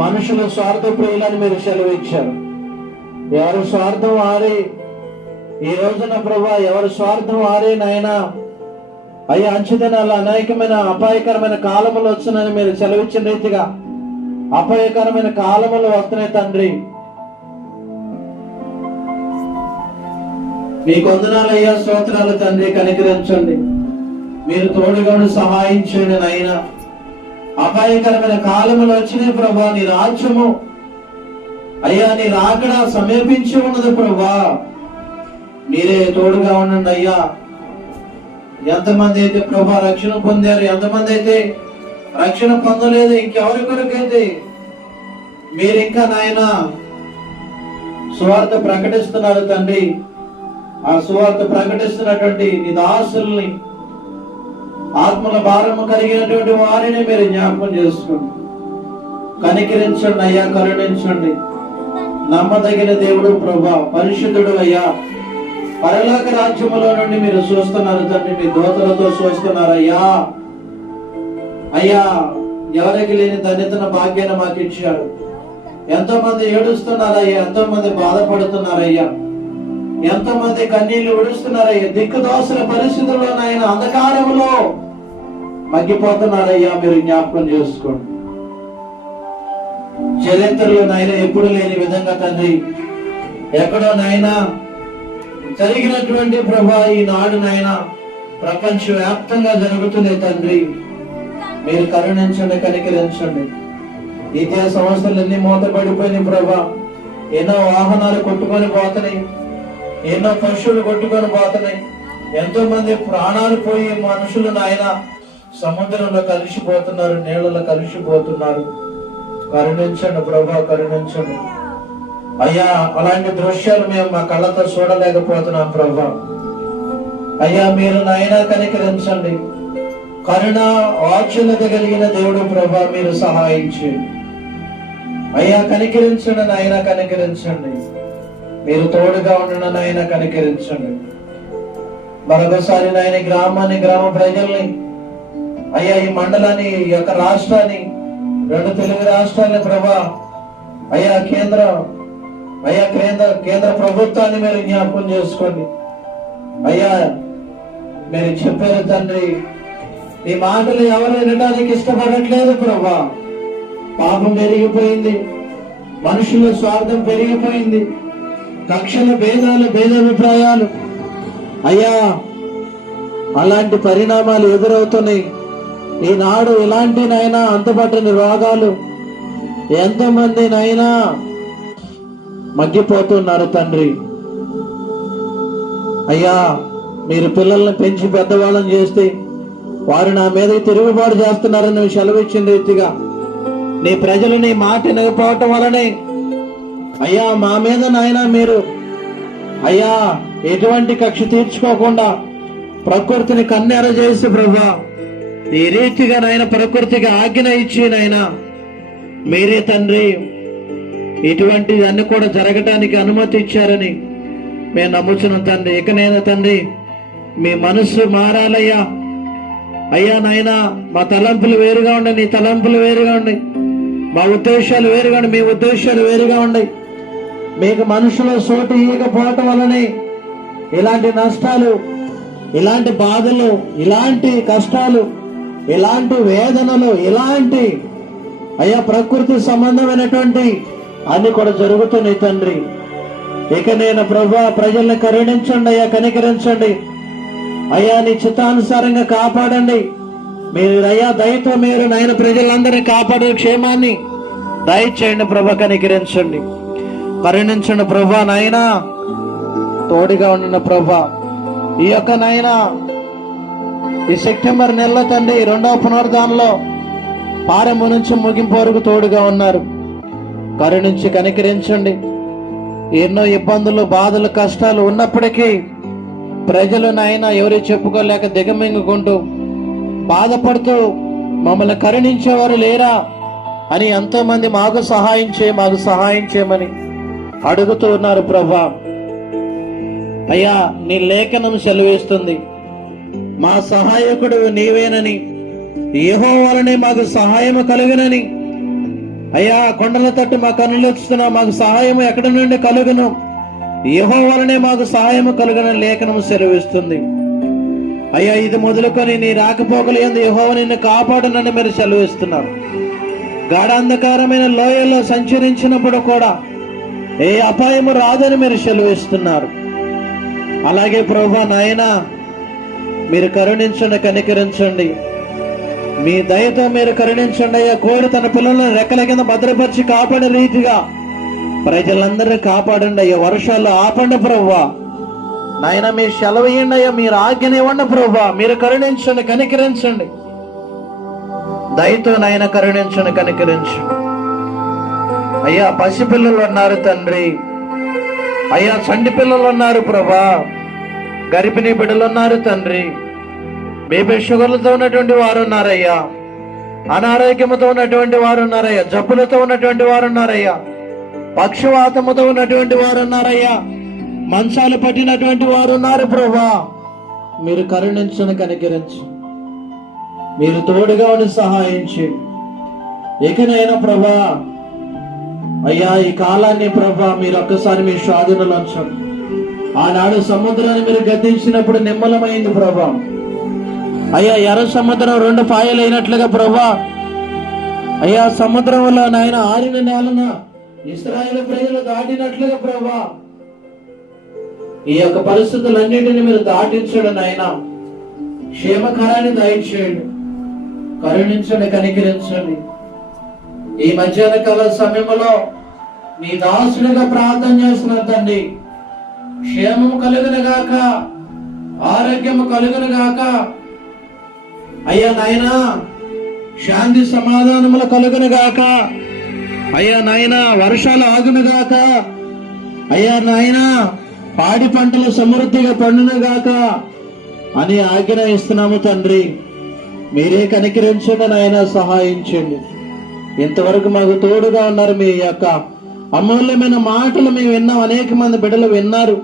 మనుషుల స్వార్థ ప్రియులని మీరు సెలవిచ్చారు. ఎవరి స్వార్థం వారే ఈ రోజున ప్రభా, ఎవరి స్వార్థం వారే నాయన అయ్యా అంచెదినాలు అనేకమైన అపాయకరమైన కాలములు వచ్చునని మీరు సెలవిచ్చిన రీతిగా అపాయకరమైన కాలములు వస్తున్నాయి తండ్రి. మీకు వందనాలయ్యా, స్తోత్రాలు తండ్రి. కనికరించండి, మీరు తోడుగా సహాయం చేయండి నాయన. అపాయకరమైన కాలములు వచ్చినాయి ప్రభా, నీ రాజ్యము అయ్యా నీ రాకడ సమీపించి ఉన్నది ప్రభా, మీరే తోడుగా ఉండండి అయ్యా. ఎంతమంది అయితే ప్రభా రక్షణ పొందారు, ఎంతమంది అయితే రక్షణ పొందలేదు, ఇంకెవరి కొరకైతే మీరు ఇంకా నాయన సువార్త ప్రకటిస్తున్నారు తండ్రి, ఆ సువార్త ప్రకటిస్తున్నటువంటి నీ దాసుల్ని, ఆత్మల భారము కలిగినటువంటి వారిని మీరు జ్ఞాపకం చేసుకోండి. కనికరించండి అయ్యా, కరుణించండి. నమ్మదగిన దేవుడు ప్రభా, పరిశుద్ధుడు అయ్యా. పరలోక రాజ్యములో నుండి మీరు చూస్తున్నారు తండ్రి, మీ దూతలతో చూస్తున్నారయ్యా. అయ్యా, ఎవరికి లేని ధన్యతను భాగ్యాన్ని మాకు ఇచ్చారు. ఎంతో మంది ఏడుస్తున్నారయ్యా, ఎంతో మంది బాధపడుతున్నారయ్యా, ఎంతో మంది కన్నీళ్లు విడుస్తున్నారయ్యా. దిక్కుదోసల పరిస్థితుల్లో నాయన అంధకారములో మగ్గిపోతున్నారయ్యా, మీరు జ్ఞాపకం చేసుకోండి. చరిత్రలో నాయన ఎప్పుడు లేని విధంగా తండ్రి, ఎక్కడో నాయన జరిగినటువంటి ప్రభా ఈనాడు నాయన ప్రపంచ వ్యాప్తంగా జరుగుతుంది తండ్రి. మీరు కరుణించండి, కనికరించండి. విద్యా సంస్థలు ఎన్ని మూతపడిపోయినాయి ప్రభా, ఎన్నో వాహనాలు కొట్టుకొని పోతున్నాయి, ఎన్నో పశువులు కొట్టుకొని పోతున్నాయి. ఎంతో మంది ప్రాణాలు పోయి మనుషులు నాయన సముద్రంలో కలిసిపోతున్నారు, నీళ్ళలో కలిసిపోతున్నారు. కరుణించండి ప్రభా, కరుణించండి అయ్యా. అలాంటి దృశ్యాలు మేము మా కళ్ళతో చూడలేకపోతున్నాం ప్రభా. అయ్యా, మీరు నాయన కనికరించండి. కరుణ వాత్సల్యత కలిగిన దేవుడు ప్రభా, మీరు సహాయం చేయండి అయ్యా. కనికరించండి నాయన, కనికరించండి. మీరు తోడుగా ఉండడం నాయన, కనికరించండి. మరొకసారి నాయన గ్రామాన్ని, గ్రామ ప్రజల్ని అయ్యా, ఈ మండలాన్ని, ఈ యొక్క రాష్ట్రాన్ని, 2 తెలుగు రాష్ట్రాలని ప్రభా అయ్యా, కేంద్ర ప్రభుత్వాన్ని మీరు జ్ఞాపకం చేసుకోండి అయ్యా. మీరు చెప్పారు తండ్రి, ఈ మాటలు ఎవరు వినడానికి ఇష్టపడట్లేదు ప్రభా. పాపం పెరిగిపోయింది, మనుషుల స్వార్థం పెరిగిపోయింది, కక్షల భేదాలు, భేదాభిప్రాయాలు అయ్యా, అలాంటి పరిణామాలు ఎదురవుతున్నాయి ఈనాడు. ఇలాంటి నాయనా అంతుపట్టని రోగాలు, ఎంతమంది నాయనా మగ్గిపోతున్నారు తండ్రి. అయ్యా, మీరు పిల్లల్ని పెంచి పెద్దవాళ్ళని చేస్తే వారు నా మీద తిరుగుబాటు చేస్తున్నారని నువ్వు సెలవిచ్చిన రీతిగా నీ ప్రజలు నీ మాట వినకపోవటం వలనే అయ్యా మా మీద నాయన మీరు అయ్యా ఎటువంటి కక్ష తీర్చుకోకుండా ప్రకృతిని కన్నెర చేసి ప్రభా, ఈ రీతిగా నాయన ప్రకృతికి ఆజ్ఞ ఇచ్చి నాయన మీరే తండ్రి ఇటువంటి అన్ని కూడా జరగటానికి అనుమతి ఇచ్చారని మేము నమ్ముచున్నాం తండ్రి. ఇకనైనా తండ్రి మీ మనస్సు మారాలయ్యా. అయ్యా నాయన, మా తలంపులు వేరుగా ఉండే, నీ తలంపులు వేరుగా ఉండే, మా ఉద్దేశాలు వేరుగా ఉండి, మీ ఉద్దేశాలు వేరుగా ఉండే. మీకు మనుషుల సోటు ఇవ్వకపోవటం వల్లనే ఇలాంటి నష్టాలు, ఇలాంటి బాధలు, ఇలాంటి కష్టాలు, ఇలాంటి వేదనలు, ఇలాంటి అయ్యా ప్రకృతి సంబంధమైనటువంటి అన్ని కూడా జరుగుతున్నాయి తండ్రి. ఇక నేను ప్రభా ప్రజల్ని కరుణించండి అయ్యా, కనికరించండి అయ్యా, నీ చిత్తానుసారంగా కాపాడండి. మీరు అయ్యా దయతో మీరు నాయన ప్రజలందరినీ కాపాడే క్షేమాన్ని దయచేయండి ప్రభా, కనికరించండి, కరుణించండి ప్రభా. నాయనా తోడుగా ఉండిన ప్రభా, ఈ యొక్క నాయన ఈ సెప్టెంబర్ నెలలో తండ్రి 2వ పునరుద్ధానంలో పారెము నుంచి ముగింపు వరకు తోడుగా ఉన్నారు. కరుణించి కనికరించండి. ఎన్నో ఇబ్బందులు, బాధలు, కష్టాలు ఉన్నప్పటికీ ప్రజలు నాయన ఎవరు చెప్పుకోలేక దిగమింగుకుంటూ బాధపడుతూ మమ్మల్ని కరుణించేవారు లేరా అని ఎంతో మంది మాకు సహాయం చేయమని అడుగుతూ ఉన్నారు ప్రభా. అయ్యా నీ లేఖనం సెలవిస్తుంది, మా సహాయకుడు నీవేనని, యెహోవా వలనే మాకు సహాయము కలుగునని అయ్యా కొండల తట్టు మా కన్నులు ఎత్తుతున్నాం, మాకు సహాయం ఎక్కడి నుండి కలుగును? యెహోవా వలనే మాకు సహాయం కలుగున లేఖనము సెలవిస్తుంది. అయ్యా ఇది మొదలుకొని నీ రాకపోకలు యందు యెహోవా నిన్ను కాపాడునని మీరు సెలవిస్తున్నారు. గాఢాంధకారమైన లోయల్లో సంచరించినప్పుడు కూడా ఏ అపాయము రాదని మీరు సెలవిస్తున్నారు. అలాగే ప్రభువా నాయనా, మీరు కరుణించండి, కనికరించండి, మీ దయతో మీరు కరుణించండి అయ్యా. కోడి తన పిల్లలను రెక్కల కింద భద్రపరిచి కాపాడే రీతిగా ప్రజలందరినీ కాపాడండి అయ్యా. వర్షాలు ఆపండి ప్రభువా నాయన, మీరు సెలవు ఇవ్వండి అయ్యా, మీరు ఆజ్ఞనివ్వండి ప్రభువా. మీరు కరుణించండి, కనికరించండి, దయతో నాయన కరుణించండి, కనికరించండి అయ్యా. పసిపిల్లలు ఉన్నారు తండ్రి అయ్యా, చంటి పిల్లలు ఉన్నారు ప్రభా, గర్భిణీ బిడ్డలు ఉన్నారు తండ్రి, బేబీ షుగర్లతో ఉన్నటువంటి వారు ఉన్నారయ్యా, అనారోగ్యంతో ఉన్నటువంటి వారు ఉన్నారయ్యా, జబ్బులతో ఉన్నటువంటి వారు ఉన్నారయ్యా, పక్షవాతముతో ఉన్నటువంటి వారు ఉన్నారయ్యా, మంచాలు పట్టినటువంటి వారు ఉన్నారు ప్రభా. మీరు కరుణించని, కనికరించు, మీరు తోడుగా ఉండి సహాయం చేయండి. ఇకనైనా ప్రభా అయ్యా ఈ కాలాన్ని ప్రభా మీరు ఒక్కసారి మీ స్వాధీనంలో ఉంచండి. ఆనాడు సముద్రాన్ని మీరు గద్దించినప్పుడు నిమ్మలమైంది ప్రభా. అయ్యా ఎర్ర సముద్రం 2 పాయలు అయినట్లుగా ప్రభా, అయ్యా సముద్రంలో నాయన ఆరిన నేలన ఇశ్రాయేలు ప్రజలు దాటినట్లుగా ప్రభా, ఈ యొక్క పరిస్థితులన్నింటినీ మీరు దాటించండి నాయన. క్షేమకరాన్ని దయచేయండి, కరుణించండి, కనికరించండి. ఈ మధ్యాహ్న కాల సమయంలో నీ దాసునిగా ప్రార్థన చేస్తున్నారు తండ్రి. క్షేమము కలుగును గాక, ఆరోగ్యము కలుగును గాక అయ్యా నాయనా, శాంతి సమాధానములు కలుగును గాక అయ్యా నాయనా, వర్షాలు ఆగును గాక అయ్యా నాయనా, పాడి పంటలు సమృద్ధిగా పండును గాక అని ఆజ్ఞ ఇస్తున్నాము తండ్రి. మీరే కనికరించండి నాయన, సహాయించండి. ఇంతవరకు మాకు తోడుగా ఉన్నారు. మీ యొక్క అమూల్యమైన మాటలు మేము విన్నాం, అనేక మంది బిడ్డలు విన్నారు.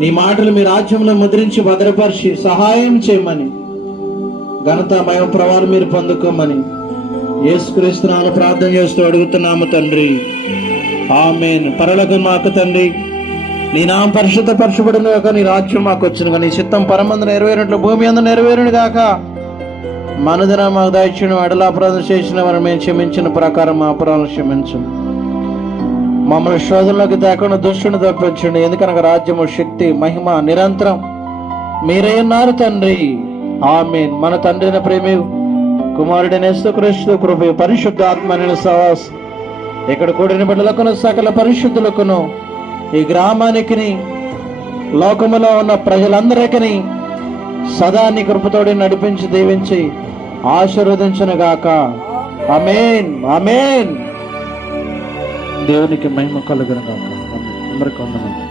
నీ మాటలు మీ రాజ్యంలో ముద్రించి భద్రపరిచి సహాయం చేయమని, ఘనత మహిమ ప్రభావం మీరు పొందుకోమని యేసుక్రీస్తు నామములో ప్రార్థన చేస్తూ అడుగుతున్నాము తండ్రి, ఆమేన్. పరలోకం మాకు తండ్రి, నీ నామం పరిశుద్ధపరచబడును గాక, నీ రాజ్యం మాకు వచ్చును గాక, నీ చిత్తం పరమందు నెరవేరినట్లు భూమి అందు నెరవేరును గాక. మనదిన మాకు దయచేయను, అడల అపరాధం చేసిన వారు మేము క్షమించిన ప్రకారం మా అపరాధం క్షమించు, మమ్మల్ని శోధనలోకి తేకుండా దుష్టుని తప్పించండి. ఎందుకనగా రాజ్యము, శక్తి, మహిమ నిరంతరం మీరే ఉన్నారు తండ్రి, ఆమేన్. మన తండ్రిని ప్రేమి కుమారుడైన యేసుక్రీస్తు కృప పరిశుద్ధ ఆత్మని సహవాస ఇక్కడ కూడిన బిడ్డలకును సకల పరిశుద్ధులకును ఈ గ్రామానికి లోకములో ఉన్న ప్రజలందరికీ సదా నీ కృపతోడి నడిపించి దీవించి ఆశీర్వదించును గాక. ఆమేన్, ఆమేన్. దేవునికి మహిమ కలుగును గాక. అందరికీ వందనాలు.